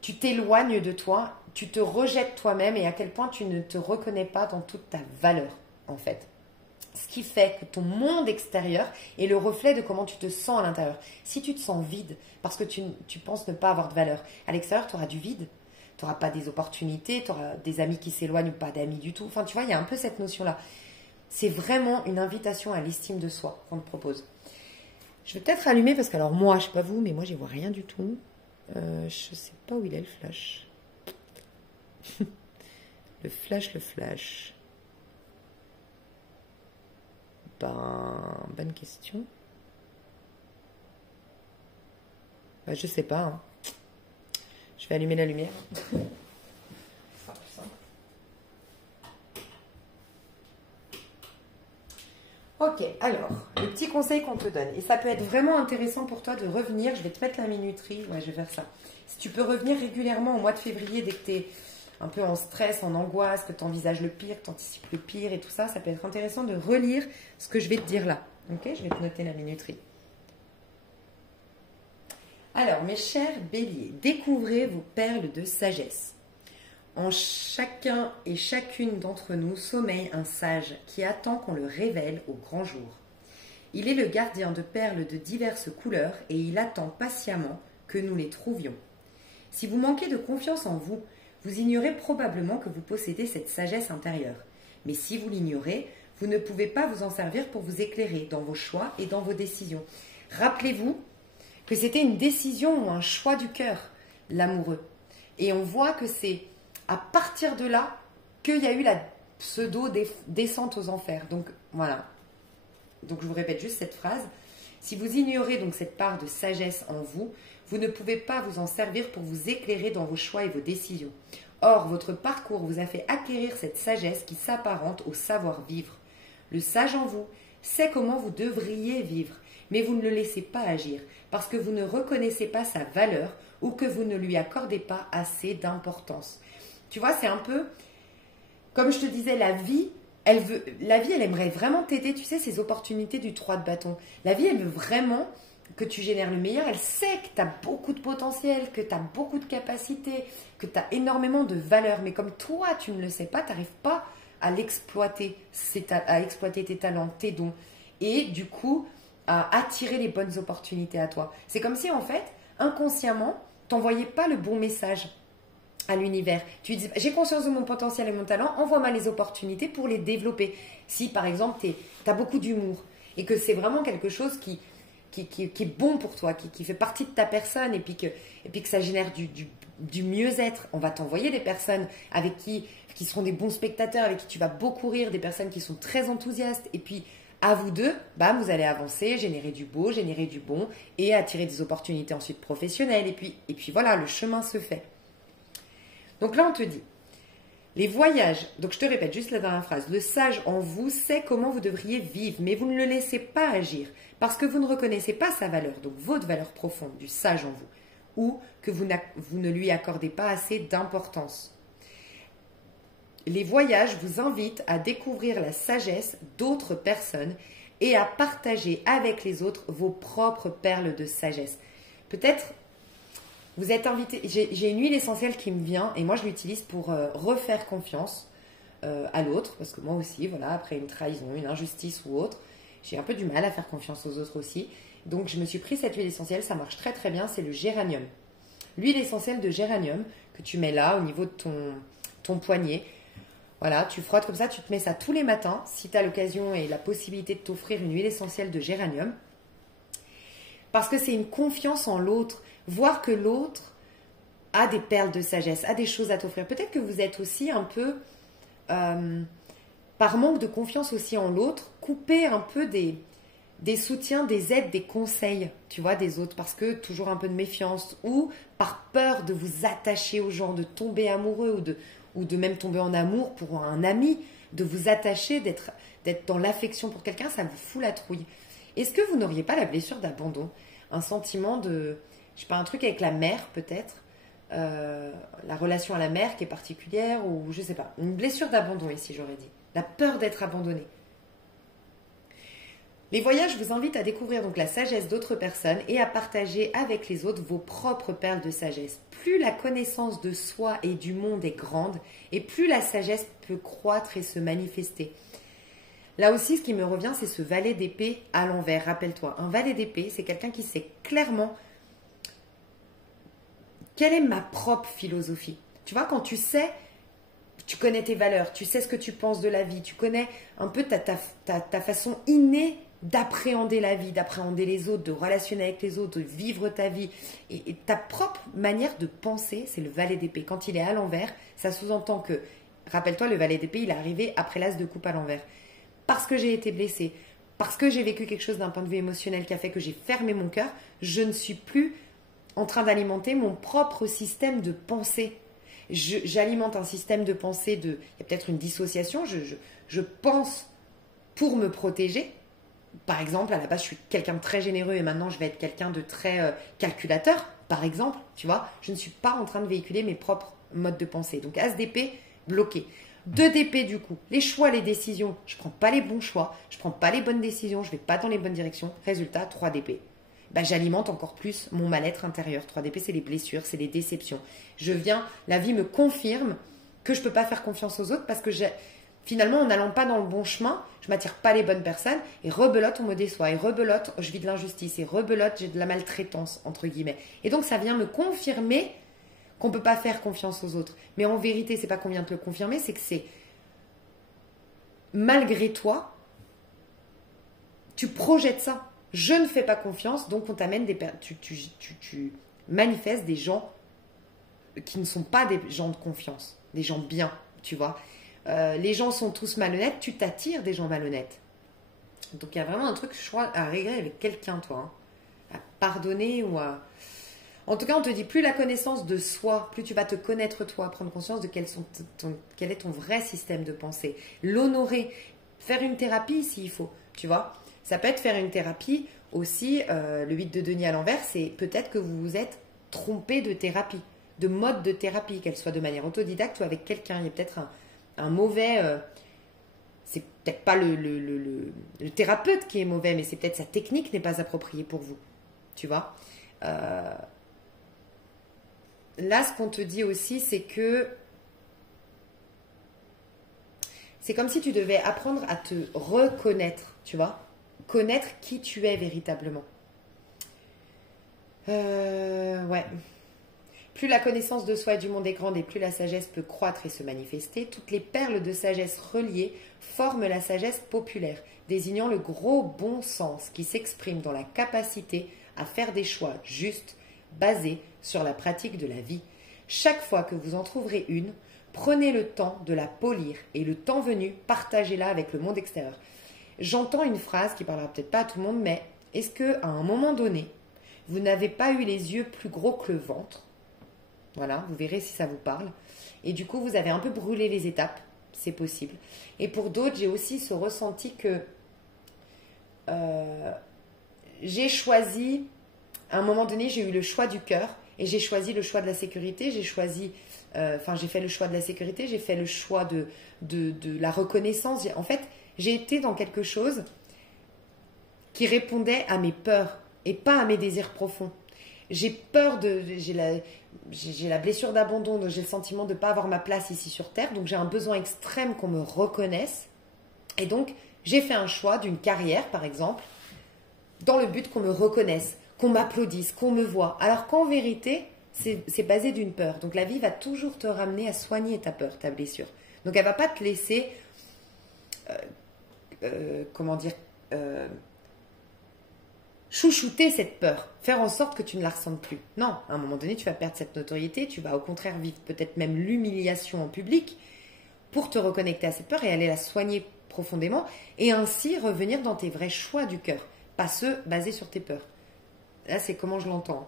tu t'éloignes de toi, tu te rejettes toi-même et à quel point tu ne te reconnais pas dans toute ta valeur, en fait. Ce qui fait que ton monde extérieur est le reflet de comment tu te sens à l'intérieur. Si tu te sens vide, parce que tu penses ne pas avoir de valeur, à l'extérieur, tu auras du vide. Tu n'auras pas des opportunités, tu auras des amis qui s'éloignent ou pas d'amis du tout. Enfin, tu vois, il y a un peu cette notion-là. C'est vraiment une invitation à l'estime de soi qu'on te propose. Je vais peut-être allumer parce que, alors moi, je ne sais pas vous, mais moi, je n'y vois rien du tout. Je ne sais pas où il est le flash. Le flash. Ben, bonne question. Ben, je sais pas. Hein. Je vais allumer la lumière. Ce sera plus simple. Ok, alors, le petit conseil qu'on te donne, et ça peut être vraiment intéressant pour toi de revenir, je vais te mettre la minuterie, ouais, je vais faire ça. Si tu peux revenir régulièrement au mois de février, dès que tu es un peu en stress, en angoisse, que tu envisages le pire, que tu anticipes le pire et tout ça, ça peut être intéressant de relire ce que je vais te dire là. Ok, je vais te noter la minuterie. Alors, mes chers béliers, découvrez vos perles de sagesse. En chacun et chacune d'entre nous sommeille un sage qui attend qu'on le révèle au grand jour. Il est le gardien de perles de diverses couleurs et il attend patiemment que nous les trouvions. Si vous manquez de confiance en vous, vous ignorez probablement que vous possédez cette sagesse intérieure. Mais si vous l'ignorez, vous ne pouvez pas vous en servir pour vous éclairer dans vos choix et dans vos décisions. Rappelez-vous que c'était une décision ou un choix du cœur, l'amoureux. Et on voit que c'est à partir de là qu'il y a eu la pseudo-descente aux enfers. Donc voilà. Donc je vous répète juste cette phrase. Si vous ignorez donc cette part de sagesse en vous, vous ne pouvez pas vous en servir pour vous éclairer dans vos choix et vos décisions. Or, votre parcours vous a fait acquérir cette sagesse qui s'apparente au savoir-vivre. Le sage en vous sait comment vous devriez vivre, mais vous ne le laissez pas agir parce que vous ne reconnaissez pas sa valeur ou que vous ne lui accordez pas assez d'importance. Tu vois, c'est un peu, comme je te disais, la vie, elle aimerait vraiment t'aider, tu sais, ces opportunités du 3 de bâton. La vie, elle veut vraiment que tu génères le meilleur. Elle sait que tu as beaucoup de potentiel, que tu as beaucoup de capacités, que tu as énormément de valeur. Mais comme toi, tu ne le sais pas, tu n'arrives pas à l'exploiter, à exploiter tes talents, tes dons. Et du coup, à attirer les bonnes opportunités à toi. C'est comme si, en fait, inconsciemment, tu n'envoyais pas le bon message à l'univers. Tu dis, j'ai conscience de mon potentiel et mon talent, envoie-moi les opportunités pour les développer. Si, par exemple, tu as beaucoup d'humour et que c'est vraiment quelque chose qui est bon pour toi, qui fait partie de ta personne et puis que ça génère du mieux-être, on va t'envoyer des personnes qui seront des bons spectateurs, avec qui tu vas beaucoup rire, des personnes qui sont très enthousiastes. Et puis, à vous deux, bam, vous allez avancer, générer du beau, générer du bon et attirer des opportunités ensuite professionnelles. Et puis voilà, le chemin se fait. Donc là, on te dit, les voyages, donc je te répète juste la dernière phrase, le sage en vous sait comment vous devriez vivre, mais vous ne le laissez pas agir, parce que vous ne reconnaissez pas sa valeur, donc votre valeur profonde du sage en vous, ou que vous ne lui accordez pas assez d'importance. Les voyages vous invitent à découvrir la sagesse d'autres personnes et à partager avec les autres vos propres perles de sagesse. Peut-être vous êtes invité, j'ai une huile essentielle qui me vient et moi je l'utilise pour refaire confiance à l'autre, parce que moi aussi, voilà, après une trahison, une injustice ou autre, j'ai un peu du mal à faire confiance aux autres aussi. Donc je me suis pris cette huile essentielle, ça marche très très bien, c'est le géranium. L'huile essentielle de géranium que tu mets là au niveau de ton poignet. Voilà, tu frottes comme ça, tu te mets ça tous les matins si tu as l'occasion et la possibilité de t'offrir une huile essentielle de géranium. Parce que c'est une confiance en l'autre. Voir que l'autre a des perles de sagesse, a des choses à t'offrir. Peut-être que vous êtes aussi un peu, par manque de confiance aussi en l'autre, coupé un peu des soutiens, des aides, des conseils, tu vois, des autres. Parce que toujours un peu de méfiance ou par peur de vous attacher aux gens, de tomber amoureux ou de même tomber en amour pour un ami, de vous attacher, d'être dans l'affection pour quelqu'un, ça vous fout la trouille. Est-ce que vous n'auriez pas la blessure d'abandon? Un sentiment de, je sais pas, un truc avec la mère peut-être, la relation à la mère qui est particulière, ou je sais pas, une blessure d'abandon ici j'aurais dit, la peur d'être abandonné. Les voyages vous invitent à découvrir donc la sagesse d'autres personnes et à partager avec les autres vos propres perles de sagesse. Plus la connaissance de soi et du monde est grande, et plus la sagesse peut croître et se manifester. Là aussi, ce qui me revient, c'est ce valet d'épée à l'envers. Rappelle-toi, un valet d'épée, c'est quelqu'un qui sait clairement quelle est ma propre philosophie. Tu vois, quand tu sais, tu connais tes valeurs, tu sais ce que tu penses de la vie, tu connais un peu ta façon innée d'appréhender la vie, d'appréhender les autres, de relationner avec les autres, de vivre ta vie. Et ta propre manière de penser, c'est le valet d'épée. Quand il est à l'envers, ça sous-entend que, rappelle-toi, le valet d'épée, il est arrivé après l'as de coupe à l'envers. Parce que j'ai été blessée, parce que j'ai vécu quelque chose d'un point de vue émotionnel qui a fait que j'ai fermé mon cœur, je ne suis plus en train d'alimenter mon propre système de pensée. J'alimente un système de pensée il y a peut-être une dissociation, je pense pour me protéger. Par exemple, à la base, je suis quelqu'un de très généreux et maintenant, je vais être quelqu'un de très calculateur, par exemple, tu vois. Je ne suis pas en train de véhiculer mes propres modes de pensée. Donc, As d'épée, bloqué. 2 d'épée, du coup. Les choix, les décisions. Je ne prends pas les bons choix. Je ne prends pas les bonnes décisions. Je ne vais pas dans les bonnes directions. Résultat, 3 d'épée. Ben, j'alimente encore plus mon mal-être intérieur. 3 d'épée, c'est les blessures, c'est les déceptions. La vie me confirme que je ne peux pas faire confiance aux autres parce que finalement, en n'allant pas dans le bon chemin, je m'attire pas les bonnes personnes et rebelote, on me déçoit. Et rebelote, je vis de l'injustice. Et rebelote, j'ai de la maltraitance, entre guillemets. Et donc, ça vient me confirmer qu'on ne peut pas faire confiance aux autres. Mais en vérité, c'est pas qu'on vient te le confirmer, c'est que c'est malgré toi, tu projettes ça. Je ne fais pas confiance, donc on t'amène tu manifestes des gens qui ne sont pas des gens de confiance, des gens bien, tu vois. Les gens sont tous malhonnêtes, tu t'attires des gens malhonnêtes. Donc il y a vraiment un truc, je crois, à régler avec quelqu'un, toi. Hein. À pardonner ou à... En tout cas, on te dit, plus la connaissance de soi, plus tu vas te connaître toi, prendre conscience de quel est ton vrai système de pensée. L'honorer, faire une thérapie s'il faut, tu vois. Ça peut être faire une thérapie aussi, le 8 de denier à l'envers, c'est peut-être que vous vous êtes trompé de thérapie, de mode de thérapie, qu'elle soit de manière autodidacte ou avec quelqu'un. Il y a peut-être un mauvais... c'est peut-être pas le thérapeute qui est mauvais, mais c'est peut-être sa technique n'est pas appropriée pour vous, tu vois. Là, ce qu'on te dit aussi, c'est que c'est comme si tu devais apprendre à te reconnaître, tu vois. Connaître qui tu es véritablement. Ouais. Plus la connaissance de soi et du monde est grande et plus la sagesse peut croître et se manifester, toutes les perles de sagesse reliées forment la sagesse populaire, désignant le gros bon sens qui s'exprime dans la capacité à faire des choix justes, basés sur la pratique de la vie. Chaque fois que vous en trouverez une, prenez le temps de la polir et le temps venu, partagez-la avec le monde extérieur. J'entends une phrase qui parlera peut-être pas à tout le monde, mais est-ce qu'à un moment donné, vous n'avez pas eu les yeux plus gros que le ventre? Voilà, vous verrez si ça vous parle. Et du coup, vous avez un peu brûlé les étapes, c'est possible. Et pour d'autres, j'ai aussi ce ressenti que j'ai choisi, à un moment donné, j'ai eu le choix du cœur et j'ai choisi le choix de la sécurité. J'ai fait le choix de la sécurité, j'ai fait le choix de la reconnaissance. En fait, j'ai été dans quelque chose qui répondait à mes peurs et pas à mes désirs profonds. J'ai peur j'ai la blessure d'abandon, donc j'ai le sentiment de ne pas avoir ma place ici sur Terre, donc j'ai un besoin extrême qu'on me reconnaisse. Et donc, j'ai fait un choix d'une carrière, par exemple, dans le but qu'on me reconnaisse, qu'on m'applaudisse, qu'on me voie. Alors qu'en vérité, c'est basé d'une peur. Donc la vie va toujours te ramener à soigner ta peur, ta blessure. Donc elle ne va pas te laisser, chouchouter cette peur, faire en sorte que tu ne la ressentes plus. Non, à un moment donné, tu vas perdre cette notoriété, tu vas au contraire vivre peut-être même l'humiliation en public pour te reconnecter à cette peur et aller la soigner profondément et ainsi revenir dans tes vrais choix du cœur, pas ceux basés sur tes peurs. Là, c'est comment je l'entends.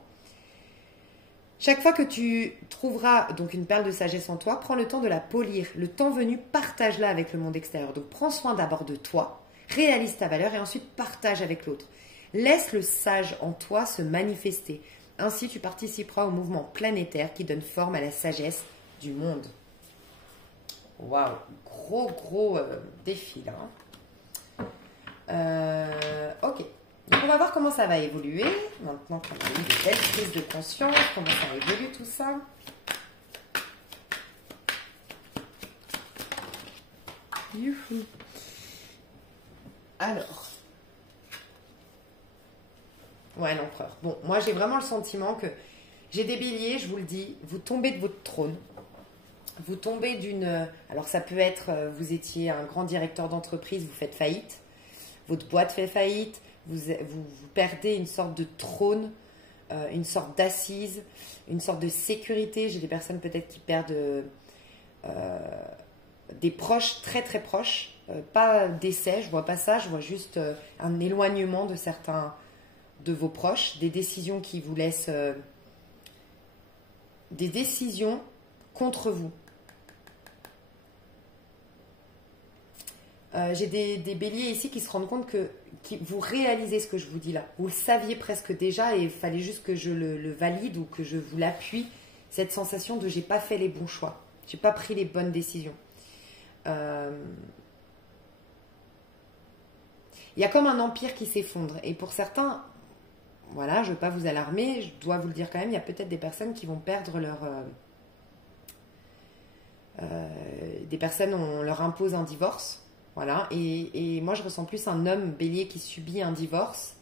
Chaque fois que tu trouveras donc une perle de sagesse en toi, prends le temps de la polir. Le temps venu, partage-la avec le monde extérieur. Donc prends soin d'abord de toi, réalise ta valeur et ensuite partage avec l'autre. Laisse le sage en toi se manifester. Ainsi, tu participeras au mouvement planétaire qui donne forme à la sagesse du monde. Waouh, gros défi là. Ok. Donc on va voir comment ça va évoluer. Maintenant qu'on a eu de belles prises de conscience, comment ça évolue tout ça. Youhou. Alors. Ouais, l'empereur. Bon, moi j'ai vraiment le sentiment que j'ai des béliers, je vous le dis, vous tombez de votre trône. Vous tombez d'une... Alors ça peut être, vous étiez un grand directeur d'entreprise, vous faites faillite. Votre boîte fait faillite. Vous perdez une sorte de trône, une sorte d'assise, une sorte de sécurité. J'ai des personnes peut-être qui perdent des proches très très proches, pas décès, je vois pas ça, je vois juste un éloignement de certains de vos proches, des décisions qui vous laissent, des décisions contre vous. J'ai des béliers ici qui se rendent compte que vous réalisez ce que je vous dis là. Vous le saviez presque déjà et il fallait juste que je le valide ou que je vous l'appuie. Cette sensation de j'ai pas fait les bons choix. J'ai pas pris les bonnes décisions. Il y a comme un empire qui s'effondre. Et pour certains, voilà, je ne veux pas vous alarmer, je dois vous le dire quand même, il y a peut-être des personnes qui vont perdre leur... des personnes, on leur impose un divorce. Voilà, et moi je ressens plus un homme bélier qui subit un divorce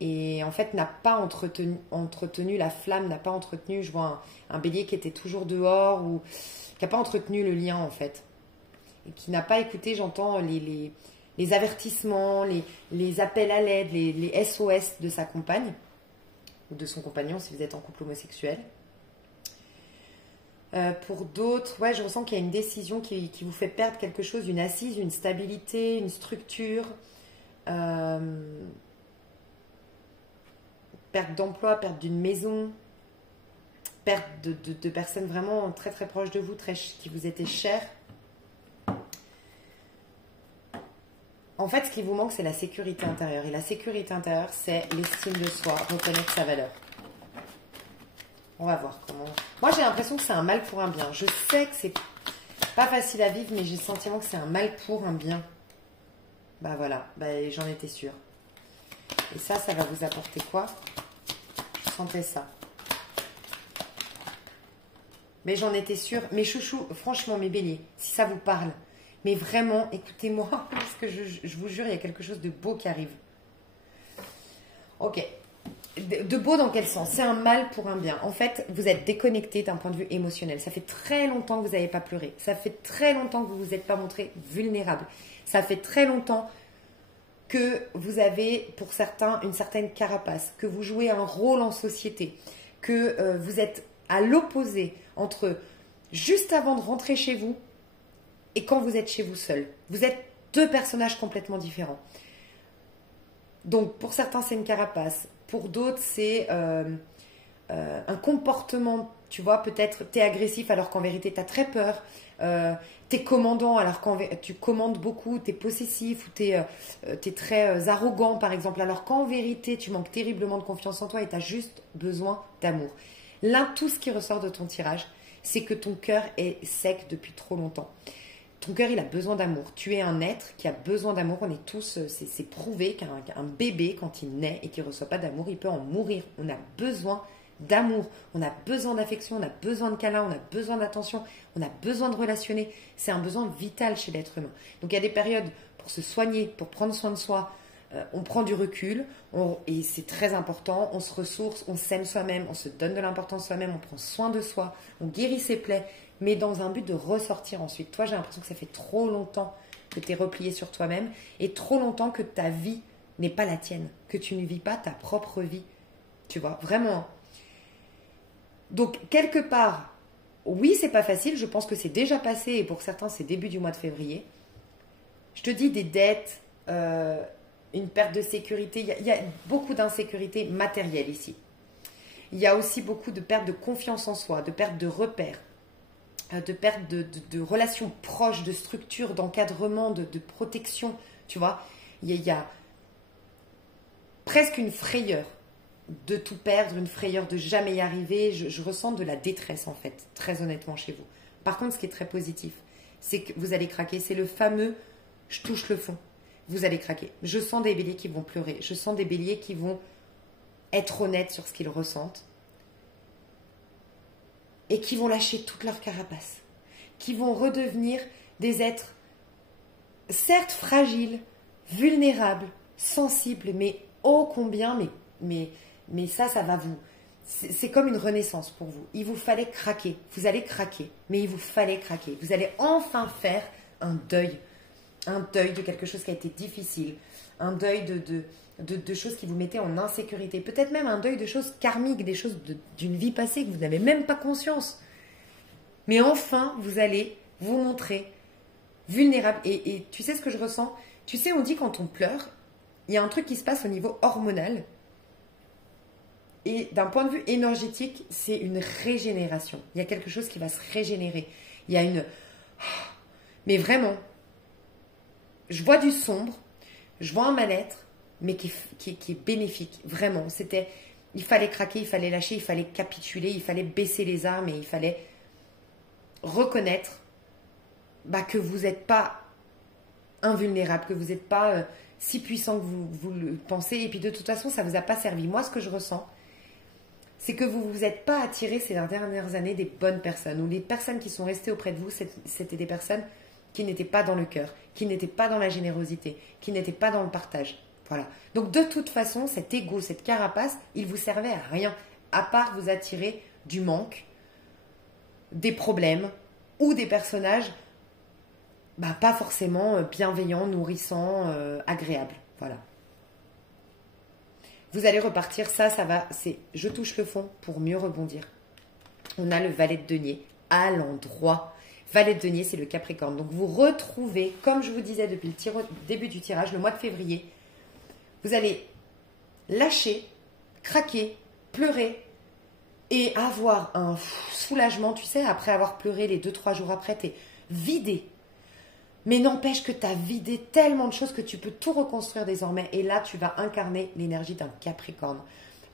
et en fait n'a pas entretenu la flamme, n'a pas entretenu, je vois un bélier qui était toujours dehors ou qui n'a pas entretenu le lien en fait. Et qui n'a pas écouté, j'entends, les avertissements, les appels à l'aide, les SOS de sa compagne ou de son compagnon si vous êtes en couple homosexuel. Pour d'autres, ouais, je ressens qu'il y a une décision qui vous fait perdre quelque chose, une assise, une stabilité, une structure. Perte d'emploi, perte d'une maison, perte de personnes vraiment très très proches de vous, qui vous étaient chères. En fait, ce qui vous manque, c'est la sécurité intérieure. Et la sécurité intérieure, c'est l'estime de soi, reconnaître sa valeur. On va voir comment... Moi, j'ai l'impression que c'est un mal pour un bien. Je sais que c'est pas facile à vivre, mais j'ai le sentiment que c'est un mal pour un bien. Bah voilà, bah, j'en étais sûre. Et ça va vous apporter quoi? Je sentais ça. Mais j'en étais sûre. Mes chouchous, franchement, mes béliers, si ça vous parle, mais vraiment, écoutez-moi, parce que je vous jure, il y a quelque chose de beau qui arrive. Ok. De beau dans quel sens? C'est un mal pour un bien. En fait, vous êtes déconnecté d'un point de vue émotionnel. Ça fait très longtemps que vous n'avez pas pleuré. Ça fait très longtemps que vous ne vous êtes pas montré vulnérable. Ça fait très longtemps que vous avez, pour certains, une certaine carapace, que vous jouez un rôle en société, que vous êtes à l'opposé entre juste avant de rentrer chez vous et quand vous êtes chez vous seul. Vous êtes deux personnages complètement différents. Donc, pour certains, c'est une carapace. Pour d'autres, c'est un comportement, tu vois, peut-être tu es agressif alors qu'en vérité, tu as très peur. Tu es commandant alors que tu commandes beaucoup, tu es possessif ou tu es très arrogant, par exemple, alors qu'en vérité, tu manques terriblement de confiance en toi et tu as juste besoin d'amour. Là, tout ce qui ressort de ton tirage, c'est que ton cœur est sec depuis trop longtemps. Ton cœur, il a besoin d'amour. Tu es un être qui a besoin d'amour. On est tous, c'est prouvé qu'un bébé, quand il naît et qu'il ne reçoit pas d'amour, il peut en mourir. On a besoin d'amour. On a besoin d'affection. On a besoin de câlin. On a besoin d'attention. On a besoin de relationner. C'est un besoin vital chez l'être humain. Donc, il y a des périodes pour se soigner, pour prendre soin de soi. On prend du recul et c'est très important. On se ressource, on s'aime soi-même, on se donne de l'importance soi-même, on prend soin de soi, on guérit ses plaies, mais dans un but de ressortir ensuite. Toi, j'ai l'impression que ça fait trop longtemps que tu es replié sur toi-même et trop longtemps que ta vie n'est pas la tienne, que tu ne vis pas ta propre vie. Tu vois, vraiment. Donc, quelque part, oui, c'est pas facile. Je pense que c'est déjà passé et pour certains, c'est début du mois de février. Je te dis des dettes, une perte de sécurité. Il y a beaucoup d'insécurité matérielle ici. Il y a aussi beaucoup de perte de confiance en soi, de perte de repères, de perte de relations proches, de structures, d'encadrement, de protection. Tu vois, il y a presque une frayeur de tout perdre, une frayeur de jamais y arriver. Je ressens de la détresse en fait, très honnêtement chez vous. Par contre, ce qui est très positif, c'est que vous allez craquer. C'est le fameux « je touche le fond ». Vous allez craquer. Je sens des béliers qui vont pleurer. Je sens des béliers qui vont être honnêtes sur ce qu'ils ressentent. Et qui vont lâcher toute leur carapace. Qui vont redevenir des êtres, certes fragiles, vulnérables, sensibles, mais ô combien, mais ça va vous... C'est comme une renaissance pour vous. Il vous fallait craquer. Vous allez craquer, mais il vous fallait craquer. Vous allez enfin faire un deuil. Un deuil de quelque chose qui a été difficile, un deuil de choses qui vous mettaient en insécurité, peut-être même un deuil de choses karmiques, des choses d'une vie passée que vous n'avez même pas conscience. Mais enfin, vous allez vous montrer vulnérable. Et tu sais ce que je ressens? Tu sais, on dit quand on pleure, il y a un truc qui se passe au niveau hormonal. Et d'un point de vue énergétique, c'est une régénération. Il y a quelque chose qui va se régénérer. Il y a une... Mais vraiment, je vois du sombre, je vois un mal-être, mais qui est bénéfique. Vraiment, c'était... Il fallait craquer, il fallait lâcher, il fallait capituler, il fallait baisser les armes et il fallait reconnaître que vous n'êtes pas invulnérable, que vous n'êtes pas si puissant que vous le pensez. Et puis de toute façon, ça ne vous a pas servi. Moi, ce que je ressens, c'est que vous ne vous êtes pas attiré ces dernières années des bonnes personnes. Ou les personnes qui sont restées auprès de vous, c'était des personnes qui n'étaient pas dans le cœur, qui n'étaient pas dans la générosité, qui n'étaient pas dans le partage. Voilà. Donc de toute façon, cet ego, cette carapace, il vous servait à rien, à part vous attirer du manque, des problèmes ou des personnages pas forcément bienveillants, nourrissants, agréables. Voilà. Vous allez repartir, ça va, c'est je touche le fond pour mieux rebondir. On a le valet de denier à l'endroit. Valet de denier, c'est le Capricorne. Donc vous retrouvez, comme je vous disais depuis le début du tirage, le mois de février, vous allez lâcher, craquer, pleurer et avoir un soulagement, tu sais, après avoir pleuré les 2-3 jours après, t'es vidé. Mais n'empêche que tu as vidé tellement de choses que tu peux tout reconstruire désormais. Et là, tu vas incarner l'énergie d'un Capricorne.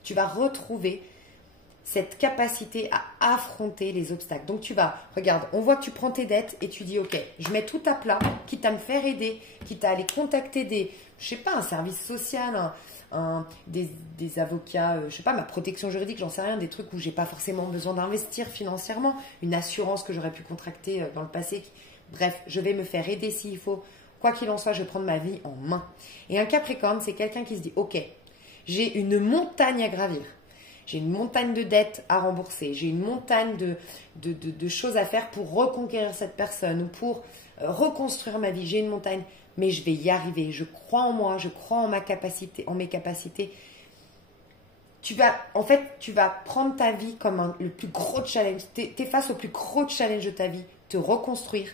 Tu vas retrouver cette capacité à affronter les obstacles. Donc tu vas, regarde, on voit que tu prends tes dettes et tu dis, ok, je mets tout à plat, quitte à me faire aider, quitte à aller contacter un service social, des avocats, ma protection juridique, j'en sais rien, des trucs où j'ai pas forcément besoin d'investir financièrement, une assurance que j'aurais pu contracter dans le passé. Bref, je vais me faire aider s'il faut. Quoi qu'il en soit, je vais prendre ma vie en main. Et un Capricorne, c'est quelqu'un qui se dit, ok, j'ai une montagne à gravir. J'ai une montagne de dettes à rembourser. J'ai une montagne de choses à faire pour reconquérir cette personne ou pour reconstruire ma vie. J'ai une montagne, mais je vais y arriver. Je crois en moi, je crois en mes capacités. Tu vas prendre ta vie comme le plus gros challenge. Tu es face au plus gros challenge de ta vie. Te reconstruire,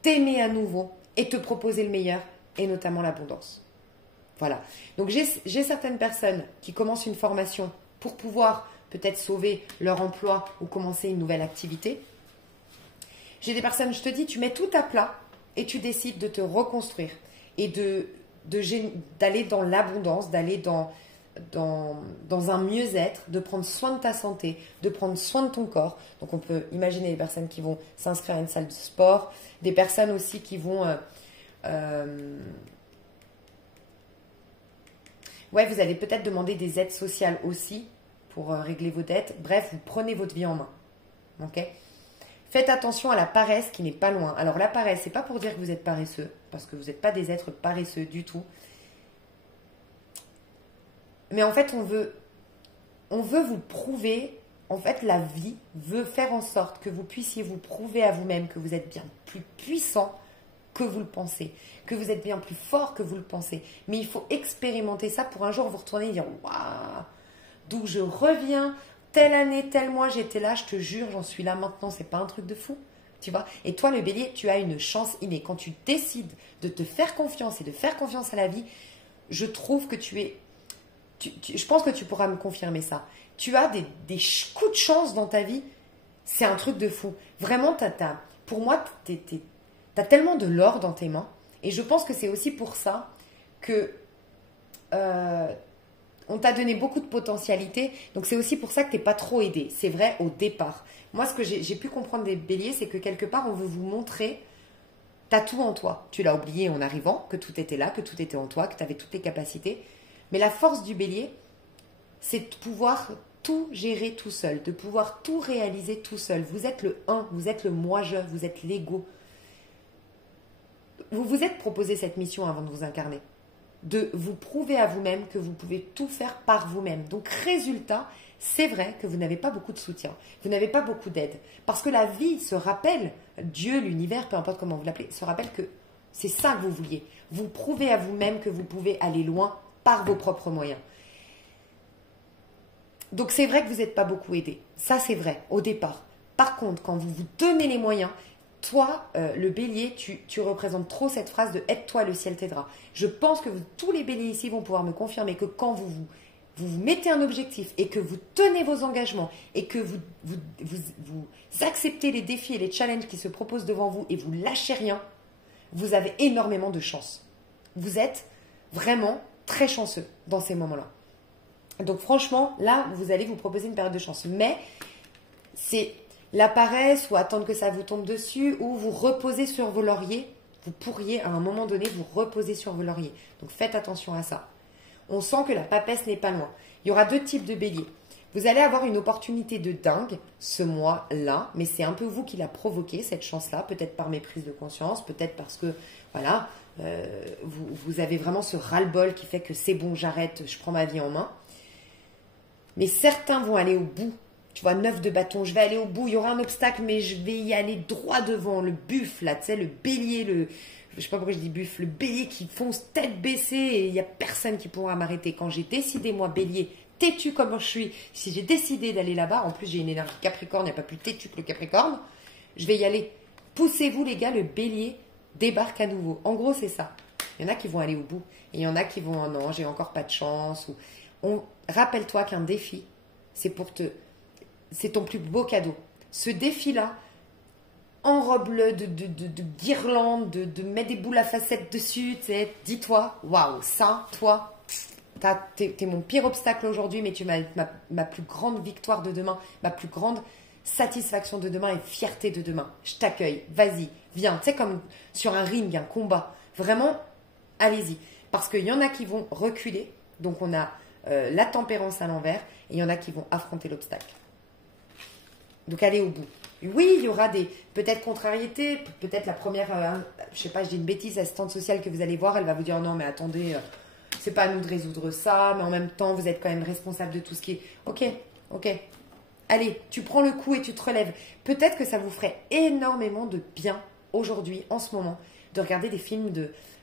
t'aimer à nouveau et te proposer le meilleur et notamment l'abondance. Voilà. Donc j'ai certaines personnes qui commencent une formation pour pouvoir peut-être sauver leur emploi ou commencer une nouvelle activité. J'ai des personnes, je te dis, tu mets tout à plat et tu décides de te reconstruire et d'aller dans l'abondance, d'aller dans un mieux-être, de prendre soin de ta santé, de prendre soin de ton corps. Donc on peut imaginer des personnes qui vont s'inscrire à une salle de sport, des personnes aussi qui vont... vous allez peut-être demander des aides sociales aussi pour régler vos dettes. Bref, vous prenez votre vie en main. Ok ? Faites attention à la paresse qui n'est pas loin. Alors la paresse, c'est pas pour dire que vous êtes paresseux, parce que vous n'êtes pas des êtres paresseux du tout. Mais en fait, on veut vous prouver, en fait, la vie veut faire en sorte que vous puissiez vous prouver à vous-même que vous êtes bien plus puissant que vous le pensez, que vous êtes bien plus fort que vous le pensez. Mais il faut expérimenter ça pour un jour vous retourner et dire « Waouh, d'où je reviens, telle année, tel mois, j'étais là, je te jure, j'en suis là maintenant, c'est pas un truc de fou. » Tu vois? Et toi, le bélier, tu as une chance innée. Quand tu décides de te faire confiance et de faire confiance à la vie, je trouve que tu es... je pense que tu pourras me confirmer ça. Tu as des coups de chance dans ta vie, c'est un truc de fou. Vraiment, pour moi, tu as tellement de l'or dans tes mains. Et je pense que c'est aussi pour ça que on t'a donné beaucoup de potentialité. Donc c'est aussi pour ça que tu n'es pas trop aidé. C'est vrai au départ. Moi, ce que j'ai pu comprendre des béliers, c'est que quelque part, on veut vous montrer, tu as tout en toi. Tu l'as oublié en arrivant, que tout était là, que tout était en toi, que tu avais toutes les capacités. Mais la force du bélier, c'est de pouvoir tout gérer tout seul, de pouvoir tout réaliser tout seul. Vous êtes le un, vous êtes le moi-je, vous êtes l'ego. Vous vous êtes proposé cette mission avant de vous incarner, de vous prouver à vous-même que vous pouvez tout faire par vous-même. Donc, résultat, c'est vrai que vous n'avez pas beaucoup de soutien, vous n'avez pas beaucoup d'aide. Parce que la vie se rappelle, Dieu, l'univers, peu importe comment vous l'appelez, se rappelle que c'est ça que vous vouliez. Vous prouvez à vous-même que vous pouvez aller loin par vos propres moyens. Donc, c'est vrai que vous n'êtes pas beaucoup aidé. Ça, c'est vrai, au départ. Par contre, quand vous vous donnez les moyens, Toi, le bélier, tu représentes trop cette phrase de aide-toi, le ciel t'aidera. Je pense que tous les béliers ici vont pouvoir me confirmer que quand vous mettez un objectif et que vous tenez vos engagements et que vous acceptez les défis et les challenges qui se proposent devant vous et vous lâchez rien, vous avez énormément de chance. Vous êtes vraiment très chanceux dans ces moments-là. Donc franchement, là, vous allez vous proposer une période de chance. Mais c'est la paresse ou attendre que ça vous tombe dessus ou vous reposer sur vos lauriers. Vous pourriez à un moment donné vous reposer sur vos lauriers. Donc faites attention à ça. On sent que la papesse n'est pas loin. Il y aura 2 types de béliers. Vous allez avoir une opportunité de dingue ce mois-là, mais c'est un peu vous qui l'a provoqué, cette chance-là, peut-être par méprise de conscience, peut-être parce que, voilà, vous avez vraiment ce ras-le-bol qui fait que c'est bon, j'arrête, je prends ma vie en main. Mais certains vont aller au bout. Tu vois, 9 de bâton, je vais aller au bout, il y aura un obstacle, mais je vais y aller droit devant. Le buffle, là, tu sais, le bélier, je sais pas pourquoi je dis buffle, le bélier qui fonce tête baissée et il n'y a personne qui pourra m'arrêter. Quand j'ai décidé, moi, bélier, têtu comme je suis, si j'ai décidé d'aller là-bas, en plus j'ai une énergie capricorne, il n'y a pas plus têtu que le capricorne, je vais y aller. Poussez-vous les gars, le bélier débarque à nouveau. En gros, c'est ça. Il y en a qui vont aller au bout et il y en a qui vont, oh non, j'ai encore pas de chance. Rappelle-toi qu'un défi, c'est ton plus beau cadeau. Ce défi-là, enrobe-le de guirlandes, de mettre des boules à facettes dessus. Dis-toi, waouh, ça, toi, t'es mon pire obstacle aujourd'hui, mais tu m'as ma plus grande victoire de demain, ma plus grande satisfaction de demain et fierté de demain. Je t'accueille, vas-y, viens. Tu sais, comme sur un ring, un combat. Vraiment, allez-y. Parce qu'il y en a qui vont reculer, donc on a la tempérance à l'envers, et il y en a qui vont affronter l'obstacle. Donc allez au bout. Oui, il y aura peut-être contrariétés, peut-être la première, je sais pas, je dis une bêtise, assistante sociale que vous allez voir, elle va vous dire non mais attendez, c'est pas à nous de résoudre ça, mais en même temps vous êtes quand même responsable de tout ce qui est. Ok, allez, tu prends le coup et tu te relèves. Peut-être que ça vous ferait énormément de bien aujourd'hui, en ce moment, de regarder des films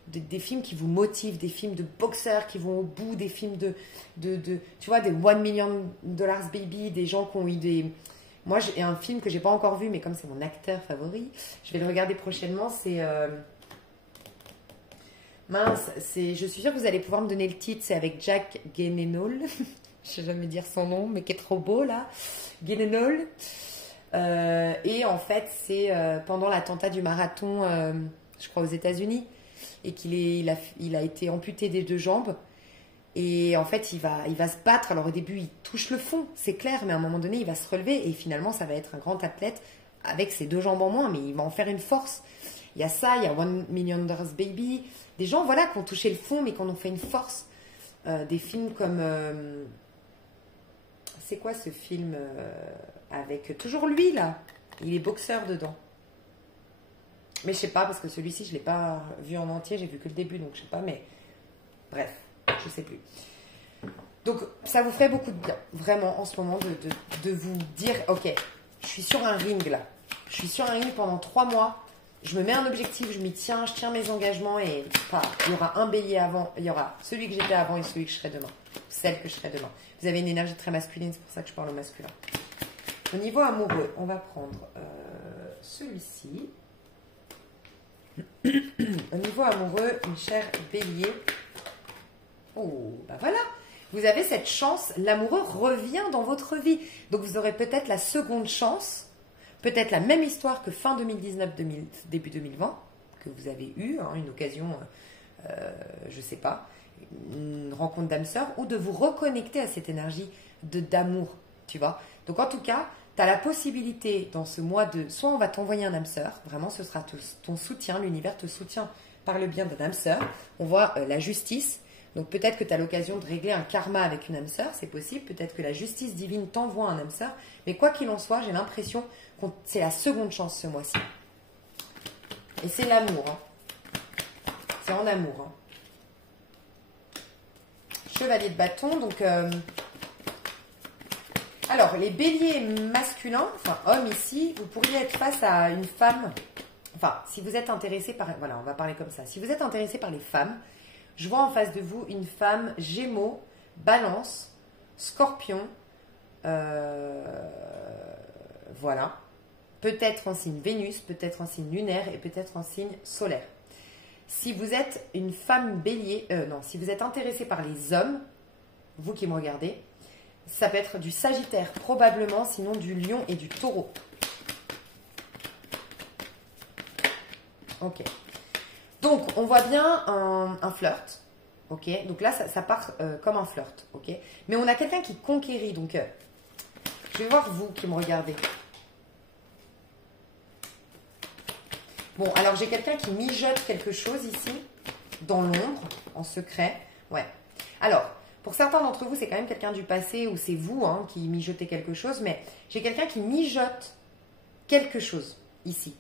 des films qui vous motivent, des films de boxeurs qui vont au bout, des films tu vois, des $1 million baby, des gens qui ont eu des. Moi, j'ai un film que j'ai pas encore vu, mais comme c'est mon acteur favori, je vais le regarder prochainement. C'est mince, je suis sûre que vous allez pouvoir me donner le titre. C'est avec Jack Gyllenhaal. Je sais jamais dire son nom, mais qui est trop beau là. Gyllenhaal. Et en fait, c'est pendant l'attentat du marathon, je crois aux États-Unis, et qu'il a été amputé des 2 jambes. Et en fait, il va se battre. Alors au début, il touche le fond, c'est clair, mais à un moment donné, il va se relever et finalement, ça va être un grand athlète avec ses 2 jambes en moins, mais il va en faire une force. Il y a ça, il y a $1 million baby, des gens voilà qui ont touché le fond, mais qui en ont fait une force. Des films comme c'est quoi ce film avec toujours lui là, il est boxeur dedans. Mais je sais pas parce que celui-ci, je l'ai pas vu en entier, j'ai vu que le début, donc je sais pas, mais bref. Je sais plus. Donc, ça vous ferait beaucoup de bien, vraiment, en ce moment, de vous dire, ok, je suis sur un ring là. Je suis sur un ring pendant 3 mois. Je me mets un objectif, je m'y tiens, je tiens mes engagements et il y aura un bélier avant, il y aura celui que j'étais avant et celui que je serai demain. Celle que je serai demain. Vous avez une énergie très masculine, c'est pour ça que je parle au masculin. Au niveau amoureux, on va prendre celui-ci. Au niveau amoureux, une chère bélier. Oh, bah voilà, vous avez cette chance, l'amoureux revient dans votre vie. Donc vous aurez peut-être la seconde chance, peut-être la même histoire que fin 2019, début 2020, que vous avez eu, hein, une occasion, je sais pas, une rencontre d'âme sœur, ou de vous reconnecter à cette énergie d'amour, tu vois. Donc en tout cas, tu as la possibilité dans ce mois soit on va t'envoyer un âme sœur, vraiment ce sera ton soutien, l'univers te soutient par le bien d'un âme sœur. On voit la justice. Donc peut-être que tu as l'occasion de régler un karma avec une âme sœur, c'est possible. Peut-être que la justice divine t'envoie un âme sœur. Mais quoi qu'il en soit, j'ai l'impression que c'est la seconde chance ce mois-ci. Et c'est l'amour. Hein. C'est en amour. Hein. Chevalier de bâton. Donc, alors, les béliers masculins, enfin hommes ici, vous pourriez être face à une femme. Enfin, si vous êtes intéressé par... Voilà, on va parler comme ça. Si vous êtes intéressé par les femmes... Je vois en face de vous une femme Gémeaux, Balance, Scorpion, voilà, peut-être en signe Vénus, peut-être en signe lunaire et peut-être en signe solaire. Si vous êtes une femme bélier, non, si vous êtes intéressé par les hommes, vous qui me regardez, ça peut être du Sagittaire probablement, sinon du Lion et du Taureau. Ok. Donc, on voit bien un flirt. Ok. Donc là, ça part comme un flirt. Ok. Mais on a quelqu'un qui conquérit. Donc, je vais voir vous qui me regardez. Bon, alors j'ai quelqu'un qui mijote quelque chose ici, dans l'ombre, en secret. Ouais. Alors, pour certains d'entre vous, c'est quand même quelqu'un du passé ou c'est vous hein, qui mijotez quelque chose. Mais j'ai quelqu'un qui mijote quelque chose ici.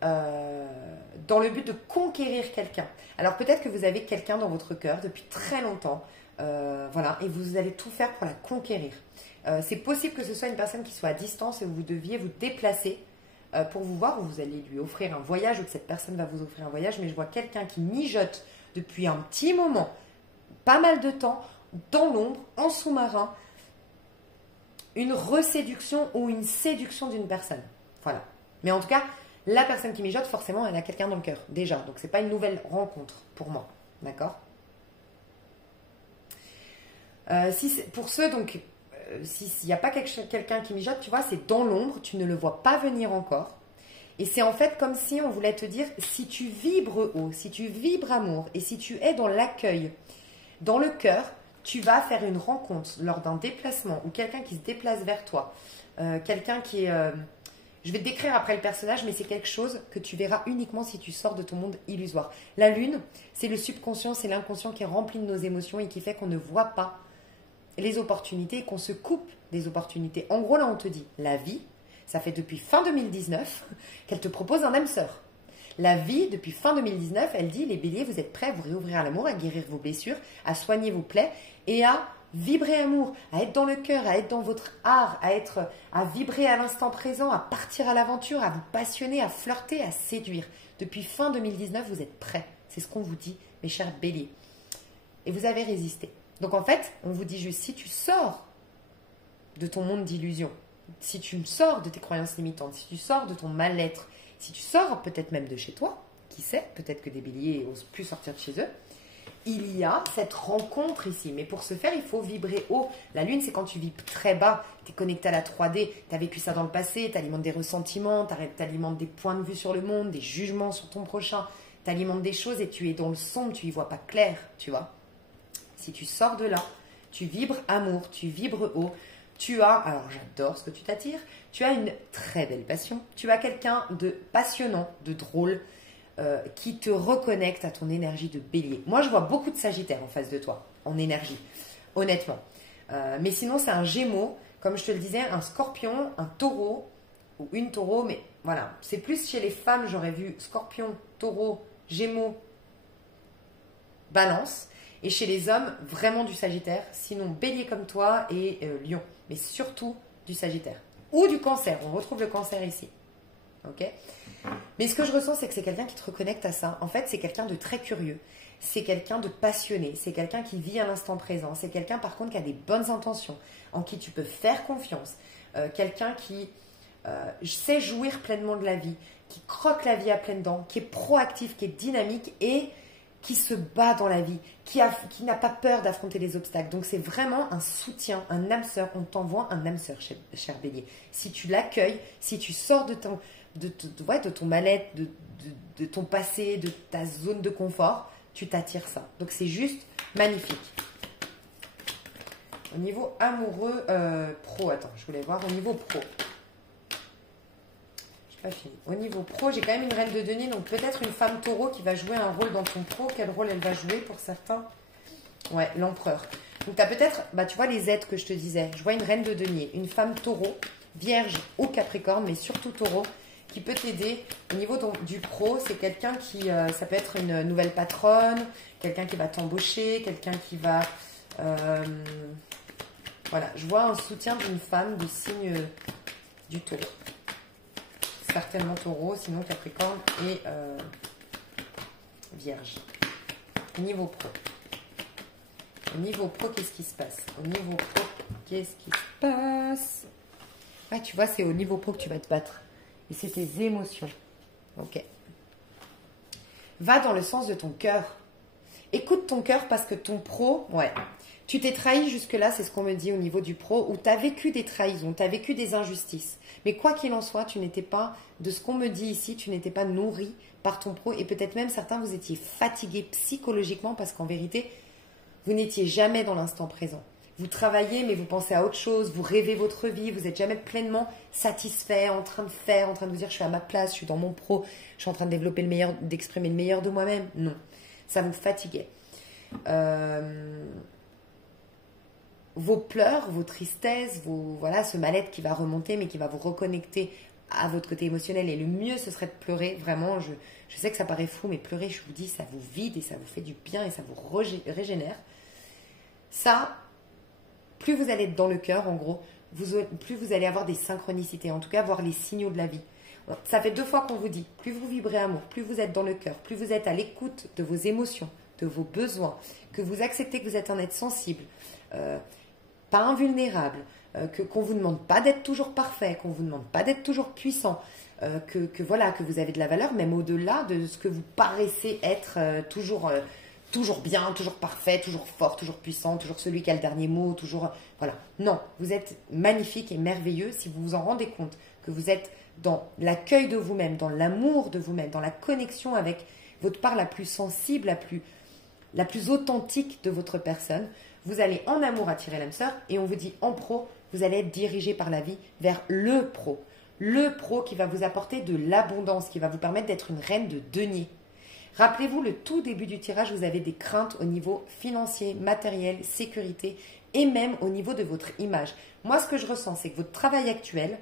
Dans le but de conquérir quelqu'un. Alors peut-être que vous avez quelqu'un dans votre cœur depuis très longtemps, voilà, et vous allez tout faire pour la conquérir. C'est possible que ce soit une personne qui soit à distance et où vous deviez vous déplacer pour vous voir, ou vous allez lui offrir un voyage, ou que cette personne va vous offrir un voyage, mais je vois quelqu'un qui mijote depuis un petit moment, pas mal de temps, dans l'ombre, en sous-marin, une reséduction ou une séduction d'une personne. Voilà. Mais en tout cas, la personne qui mijote, forcément, elle a quelqu'un dans le cœur, déjà. Donc, ce n'est pas une nouvelle rencontre pour moi. D'accord pour ceux, donc, s'il n'y a pas quelqu'un qui mijote, tu vois, c'est dans l'ombre, tu ne le vois pas venir encore. Et c'est en fait comme si on voulait te dire, si tu vibres haut, si tu vibres amour, et si tu es dans l'accueil, dans le cœur, tu vas faire une rencontre lors d'un déplacement, ou quelqu'un qui se déplace vers toi, quelqu'un qui est... je vais te décrire après le personnage, mais c'est quelque chose que tu verras uniquement si tu sors de ton monde illusoire. La lune, c'est le subconscient, c'est l'inconscient qui est rempli de nos émotions et qui fait qu'on ne voit pas les opportunités et qu'on se coupe des opportunités. En gros, là, on te dit, la vie, ça fait depuis fin 2019 qu'elle te propose un âme sœur. La vie, depuis fin 2019, elle dit, les béliers, vous êtes prêts à vous réouvrir à l'amour, à guérir vos blessures, à soigner vos plaies et à vibrer amour, à être dans le cœur, à être dans votre art, à vibrer à l'instant présent, à partir à l'aventure, à vous passionner, à flirter, à séduire. Depuis fin 2019, vous êtes prêts. C'est ce qu'on vous dit, mes chers béliers. Et vous avez résisté. Donc en fait, on vous dit juste, si tu sors de ton monde d'illusion, si tu sors de tes croyances limitantes, si tu sors de ton mal-être, si tu sors peut-être même de chez toi, qui sait, peut-être que des béliers n'osent plus sortir de chez eux, il y a cette rencontre ici. Mais pour ce faire, il faut vibrer haut. La lune, c'est quand tu vibres très bas. Tu es connecté à la 3D. Tu as vécu ça dans le passé. Tu alimentes des ressentiments. Tu alimentes des points de vue sur le monde, des jugements sur ton prochain. Tu alimentes des choses et tu es dans le sombre. Tu y vois pas clair, tu vois. Si tu sors de là, tu vibres amour, tu vibres haut. Tu as, alors j'adore ce que tu t'attires, tu as une très belle passion. Tu as quelqu'un de passionnant, de drôle, qui te reconnecte à ton énergie de bélier. Moi, je vois beaucoup de Sagittaire en face de toi, en énergie, honnêtement. Mais sinon, c'est un Gémeaux, comme je te le disais, un Scorpion, un Taureau, ou une Taureau, mais voilà. C'est plus chez les femmes, j'aurais vu Scorpion, Taureau, Gémeaux, Balance. Et chez les hommes, vraiment du Sagittaire, sinon Bélier comme toi et Lion. Mais surtout du Sagittaire. Ou du Cancer, on retrouve le Cancer ici. Ok ? Mais ce que je ressens, c'est que c'est quelqu'un qui te reconnecte à ça. En fait, c'est quelqu'un de très curieux. C'est quelqu'un de passionné. C'est quelqu'un qui vit à l'instant présent. C'est quelqu'un, par contre, qui a des bonnes intentions, en qui tu peux faire confiance. Quelqu'un qui sait jouir pleinement de la vie, qui croque la vie à pleines dents, qui est proactif, qui est dynamique et qui se bat dans la vie, qui n'a pas peur d'affronter les obstacles. Donc, c'est vraiment un soutien, un âme sœur. On t'envoie un âme sœur, cher Bélier. Si tu l'accueilles, si tu sors de ton mal-être, de ton passé, de ta zone de confort, tu t'attires ça. Donc, c'est juste magnifique. Au niveau amoureux, pro, attends, je voulais voir au niveau pro. Pas fini. Au niveau pro, j'ai quand même une reine de denier, donc peut-être une femme taureau qui va jouer un rôle dans ton pro. Quel rôle elle va jouer pour certains? Ouais, l'empereur. Donc tu as peut-être, tu vois les aides que je te disais. Je vois une reine de denier, une femme taureau, vierge ou capricorne, mais surtout taureau, qui peut t'aider. Au niveau du pro, c'est quelqu'un qui, ça peut être une nouvelle patronne, quelqu'un qui va t'embaucher, quelqu'un qui va... voilà, je vois un soutien d'une femme du signe du taureau. Certainement taureau, sinon capricorne et vierge. Au niveau pro. Au niveau pro, qu'est-ce qui se passe? Au niveau pro, qu'est-ce qui se passe? Ah, tu vois, c'est au niveau pro que tu vas te battre. Et c'est tes émotions. Ok. Va dans le sens de ton cœur. Écoute ton cœur parce que ton pro, ouais. Tu t'es trahi jusque-là, c'est ce qu'on me dit au niveau du pro, où tu as vécu des trahisons, tu as vécu des injustices. Mais quoi qu'il en soit, tu n'étais pas, de ce qu'on me dit ici, tu n'étais pas nourri par ton pro. Et peut-être même certains, vous étiez fatigués psychologiquement parce qu'en vérité, vous n'étiez jamais dans l'instant présent. Vous travaillez, mais vous pensez à autre chose, vous rêvez votre vie, vous n'êtes jamais pleinement satisfait, en train de faire, en train de vous dire je suis à ma place, je suis dans mon pro, je suis en train de développer le meilleur, d'exprimer le meilleur de moi-même. Non, ça vous fatiguait. Vos pleurs, vos tristesses, voilà, ce mal-être qui va remonter, mais qui va vous reconnecter à votre côté émotionnel. Et le mieux, ce serait de pleurer. Vraiment, je sais que ça paraît fou, mais pleurer, je vous dis, ça vous vide et ça vous fait du bien et ça vous régénère. Ça, plus vous allez être dans le cœur, en gros, plus vous allez avoir des synchronicités, en tout cas, voir les signaux de la vie. Ça fait 2 fois qu'on vous dit, plus vous vibrez amour, plus vous êtes dans le cœur, plus vous êtes à l'écoute de vos émotions, de vos besoins, que vous acceptez que vous êtes un être sensible, pas invulnérable, qu'on ne vous demande pas d'être toujours parfait, qu'on ne vous demande pas d'être toujours puissant, voilà, que vous avez de la valeur, même au-delà de ce que vous paraissez être toujours bien, toujours parfait, toujours fort, toujours puissant, toujours celui qui a le dernier mot, toujours... Voilà. Non, vous êtes magnifique et merveilleux si vous vous en rendez compte, que vous êtes dans l'accueil de vous-même, dans l'amour de vous-même, dans la connexion avec votre part la plus sensible, la plus authentique de votre personne. Vous allez en amour attirer l'âme sœur et on vous dit en pro, vous allez être dirigé par la vie vers le pro. Le pro qui va vous apporter de l'abondance, qui va vous permettre d'être une reine de denier. Rappelez-vous, le tout début du tirage, vous avez des craintes au niveau financier, matériel, sécurité et même au niveau de votre image. Moi, ce que je ressens, c'est que votre travail actuel,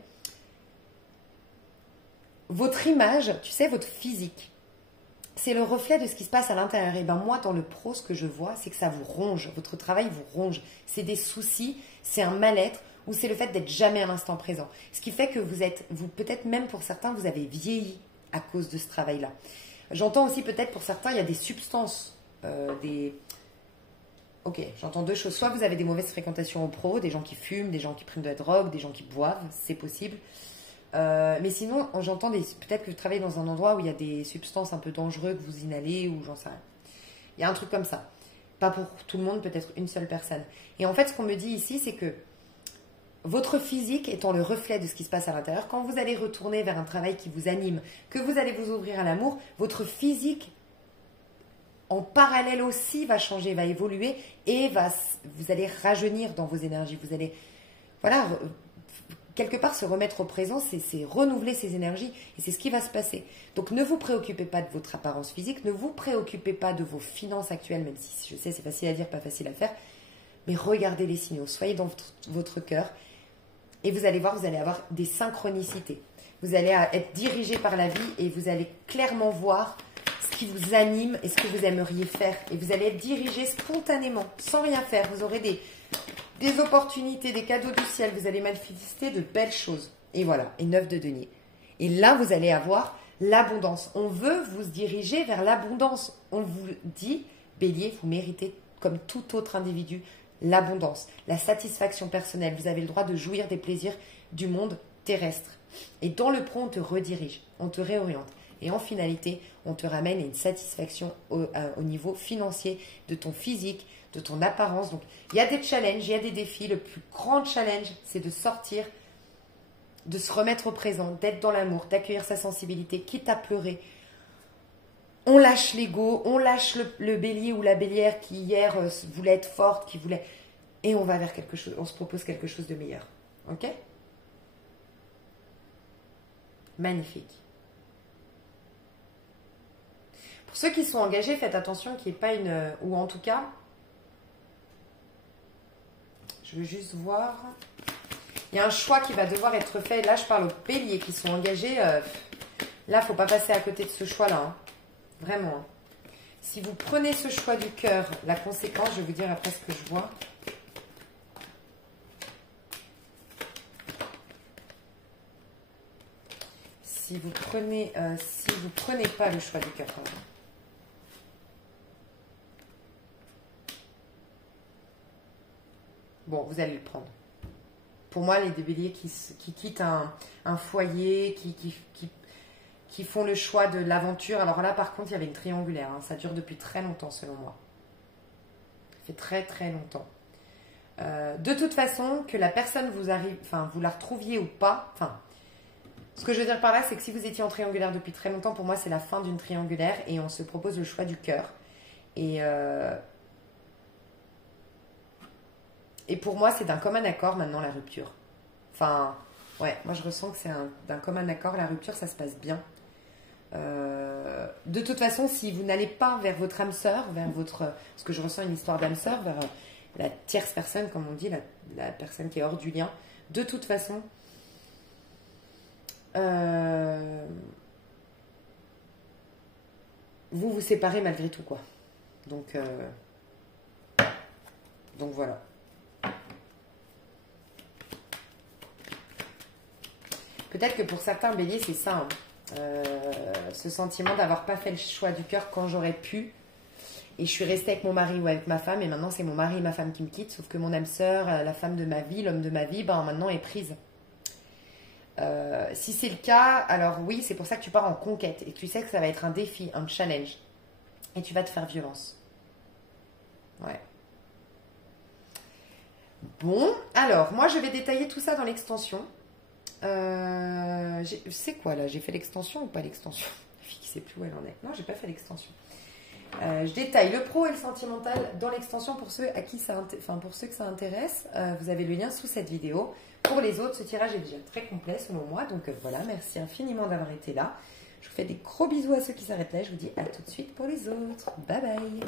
votre image, tu sais, votre physique, c'est le reflet de ce qui se passe à l'intérieur. Et bien moi, dans le pro, ce que je vois, c'est que ça vous ronge. Votre travail vous ronge. C'est des soucis, c'est un mal-être ou c'est le fait d'être jamais à l'instant présent. Ce qui fait que vous peut-être même pour certains, vous avez vieilli à cause de ce travail-là. J'entends aussi peut-être pour certains, il y a des substances, Ok, j'entends 2 choses. Soit vous avez des mauvaises fréquentations au pro, des gens qui fument, des gens qui prennent de la drogue, des gens qui boivent, c'est possible. Mais sinon, j'entends peut-être que vous travaillez dans un endroit où il y a des substances un peu dangereuses que vous inhalez ou j'en sais rien. Il y a un truc comme ça. Pas pour tout le monde, peut-être une seule personne. Et en fait, ce qu'on me dit ici, c'est que votre physique étant le reflet de ce qui se passe à l'intérieur, quand vous allez retourner vers un travail qui vous anime, que vous allez vous ouvrir à l'amour, votre physique en parallèle aussi va changer, va évoluer et vous allez rajeunir dans vos énergies. Vous allez, voilà, quelque part se remettre au présent, c'est renouveler ses énergies et c'est ce qui va se passer. Donc ne vous préoccupez pas de votre apparence physique, ne vous préoccupez pas de vos finances actuelles, même si je sais c'est facile à dire, pas facile à faire, mais regardez les signaux, soyez dans votre cœur et vous allez voir, vous allez avoir des synchronicités. Vous allez être dirigé par la vie et vous allez clairement voir ce qui vous anime et ce que vous aimeriez faire. Et vous allez être dirigé spontanément, sans rien faire. Vous aurez des opportunités, des cadeaux du ciel. Vous allez manifester de belles choses. Et voilà, et 9 de denier. Et là, vous allez avoir l'abondance. On veut vous diriger vers l'abondance. On vous dit, Bélier, vous méritez, comme tout autre individu, l'abondance, la satisfaction personnelle. Vous avez le droit de jouir des plaisirs du monde terrestre. Et dans le pro, on te redirige, on te réoriente. Et en finalité, on te ramène à une satisfaction au niveau financier de ton physique, de ton apparence. Donc, il y a des challenges, il y a des défis. Le plus grand challenge, c'est de sortir, de se remettre au présent, d'être dans l'amour, d'accueillir sa sensibilité, quitte à pleurer. On lâche l'ego, on lâche le bélier ou la bélière qui hier voulait être forte, qui voulait... Et on va vers quelque chose, on se propose quelque chose de meilleur. Ok ? Magnifique. Pour ceux qui sont engagés, faites attention qu'il n'y ait pas une... Ou en tout cas, je veux juste voir... Il y a un choix qui va devoir être fait. Là, je parle aux béliers qui sont engagés. Là, il ne faut pas passer à côté de ce choix-là. Hein. Vraiment. Hein. Si vous prenez ce choix du cœur, la conséquence, je vais vous dire après ce que je vois. Si vous prenez pas le choix du cœur, pardon. Bon, vous allez le prendre. Pour moi, les béliers qui quittent un foyer, qui font le choix de l'aventure. Alors là, par contre, il y avait une triangulaire. Hein. Ça dure depuis très longtemps, selon moi. Ça fait très, très longtemps. De toute façon, que la personne vous arrive, enfin, vous la retrouviez ou pas, enfin, ce que je veux dire par là, c'est que si vous étiez en triangulaire depuis très longtemps, pour moi, c'est la fin d'une triangulaire et on se propose le choix du cœur. Et pour moi, c'est d'un commun accord maintenant la rupture. Enfin, ouais, moi je ressens que c'est d'un commun accord, la rupture, ça se passe bien. De toute façon, si vous n'allez pas vers votre âme sœur, vers votre... Parce que je ressens une histoire d'âme sœur, vers la tierce personne, comme on dit, la personne qui est hors du lien. De toute façon, vous vous séparez malgré tout, quoi. Donc voilà. Peut-être que pour certains béliers, c'est ça. Hein. Ce sentiment d'avoir pas fait le choix du cœur quand j'aurais pu. Et je suis restée avec mon mari ou avec ma femme. Et maintenant, c'est mon mari et ma femme qui me quittent. Sauf que mon âme sœur, la femme de ma vie, l'homme de ma vie, ben, maintenant est prise. Si c'est le cas, alors oui, c'est pour ça que tu pars en conquête. Et tu sais que ça va être un défi, un challenge. Et tu vas te faire violence. Ouais. Bon, alors, moi, je vais détailler tout ça dans l'extension. C'est quoi là? J'ai fait l'extension ou pas l'extension? La fille qui sait plus où elle en est. Non, j'ai pas fait l'extension. Je détaille le pro et le sentimental dans l'extension pour ceux à qui ça, pour ceux que ça intéresse. Vous avez le lien sous cette vidéo. Pour les autres, ce tirage est déjà très complet selon moi. Donc voilà, merci infiniment d'avoir été là. Je vous fais des gros bisous à ceux qui s'arrêtent là. Je vous dis à tout de suite pour les autres. Bye bye.